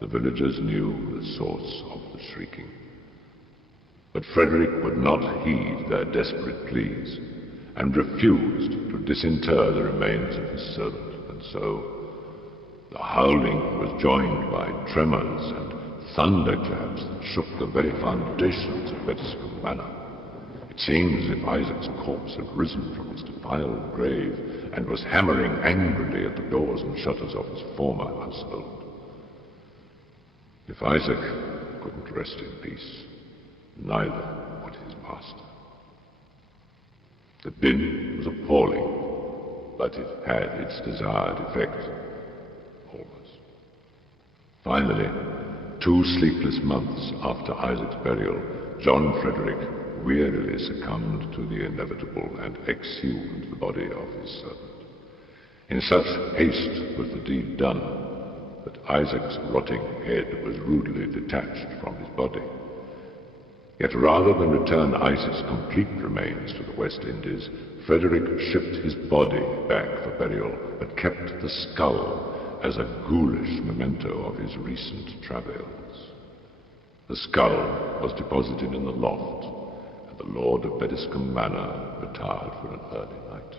The villagers knew the source of the shrieking, but Frederick would not heed their desperate pleas, and refused to disinter the remains of his servant, and so the howling was joined by tremors and thunderclaps that shook the very foundations of Bettiscombe Manor. It seemed as if Isaac's corpse had risen from his defiled grave and was hammering angrily at the doors and shutters of his former household. If Isaac couldn't rest in peace, neither would his master. The din was appalling, but it had its desired effect. Almost. Finally, 2 sleepless months after Isaac's burial, John Frederick wearily succumbed to the inevitable and exhumed the body of his servant. In such haste was the deed done that Isaac's rotting head was rudely detached from his body. Yet rather than return Isaac's complete remains to the West Indies, Frederick shipped his body back for burial, but kept the skull as a ghoulish memento of his recent travails. The skull was deposited in the loft, and the Lord of Bettiscombe Manor retired for an early night,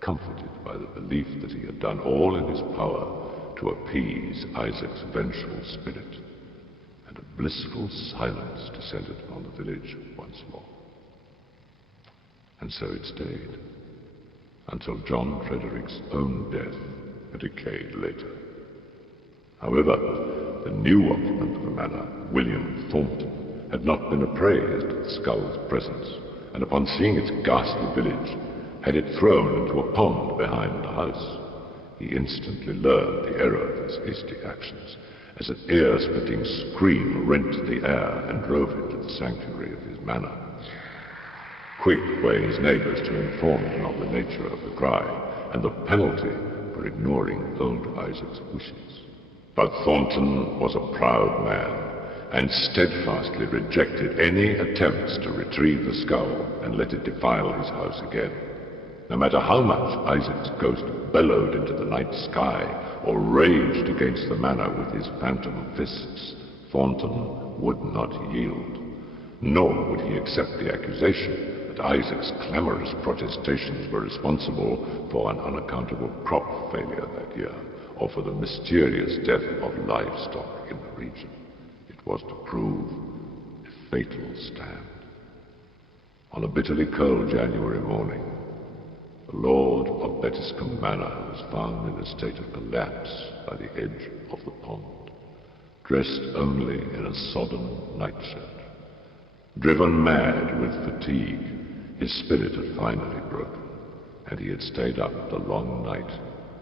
comforted by the belief that he had done all in his power to appease Isaac's vengeful spirit, and a blissful silence descended upon the village once more. And so it stayed, until John Frederick's own death a decade later. However, the new occupant of the manor, William Thornton, had not been apprised of the skull's presence, and upon seeing its ghastly village, had it thrown into a pond behind the house. He instantly learned the error of his hasty actions, as an ear-splitting scream rent the air and drove him to the sanctuary of his manor. Quick were his neighbors to inform him of the nature of the cry, and the penalty for ignoring old Isaac's wishes. But Thornton was a proud man, and steadfastly rejected any attempts to retrieve the skull and let it defile his house again. No matter how much Isaac's ghost bellowed into the night sky, or raged against the manor with his phantom fists, Thornton would not yield. Nor would he accept the accusation that Isaac's clamorous protestations were responsible for an unaccountable crop failure that year, or for the mysterious death of livestock in the region. It was to prove a fatal stand. On a bitterly cold January morning, the Lord of Bettiscombe Manor was found in a state of collapse by the edge of the pond, dressed only in a sodden nightshirt. Driven mad with fatigue, his spirit had finally broken, and he had stayed up the long night,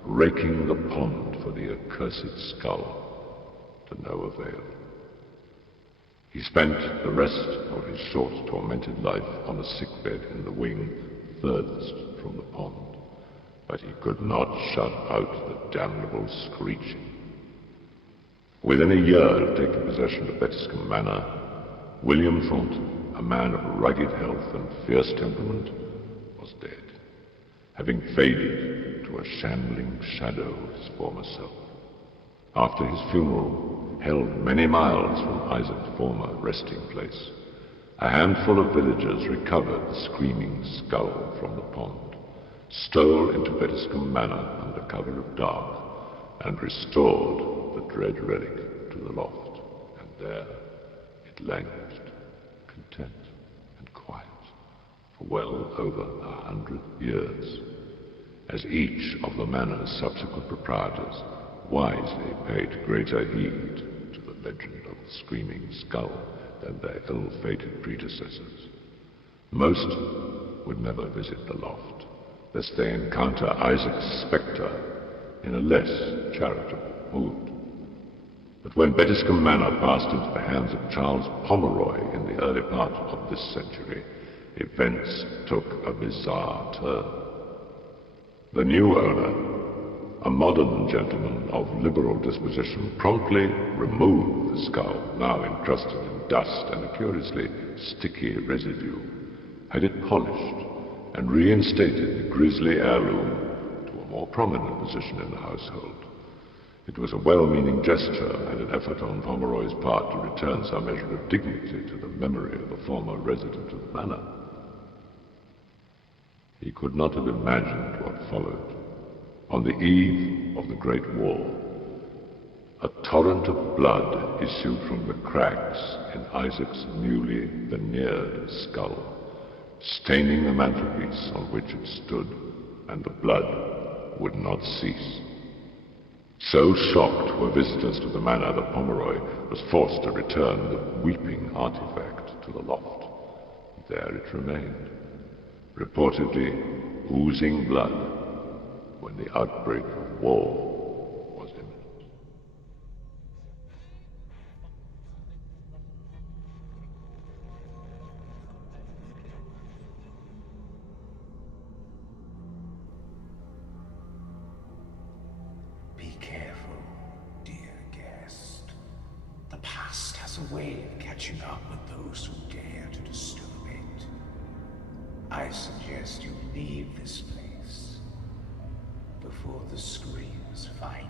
raking the pond for the accursed skull, to no avail. He spent the rest of his short, tormented life on a sickbed in the wing furthest from the pond, but he could not shut out the damnable screeching. Within a year of taking possession of Bettiscombe Manor, William Thornton, a man of rugged health and fierce temperament, was dead, having faded to a shambling shadow of his former self. After his funeral, held many miles from Isaac's former resting place, a handful of villagers recovered the screaming skull from the pond, stole into Bettiscombe Manor under cover of dark, and restored the dread relic to the loft, and there it languished, content and quiet, for well over 100 years, as each of the manor's subsequent proprietors wisely paid greater heed to the legend of the screaming skull than their ill-fated predecessors. Most would never visit the loft, lest they encounter Isaac's spectre in a less charitable mood. But when Bettiscombe Manor passed into the hands of Charles Pomeroy in the early part of this century, events took a bizarre turn. The new owner, a modern gentleman of liberal disposition, promptly removed the skull, now encrusted in dust and a curiously sticky residue, had it polished, and reinstated the grisly heirloom to a more prominent position in the household. It was a well-meaning gesture and an effort on Pomeroy's part to return some measure of dignity to the memory of the former resident of the manor. He could not have imagined what followed. On the eve of the Great War, a torrent of blood issued from the cracks in Isaac's newly veneered skull, staining the mantelpiece on which it stood, and the blood would not cease. So shocked were visitors to the manor that Pomeroy was forced to return the weeping artifact to the loft. There it remained, reportedly oozing blood when the outbreak of war was imminent. Be careful, dear guest. The past has a way of catching up with those who dare to disturb it. I suggest you leave this place before the screams find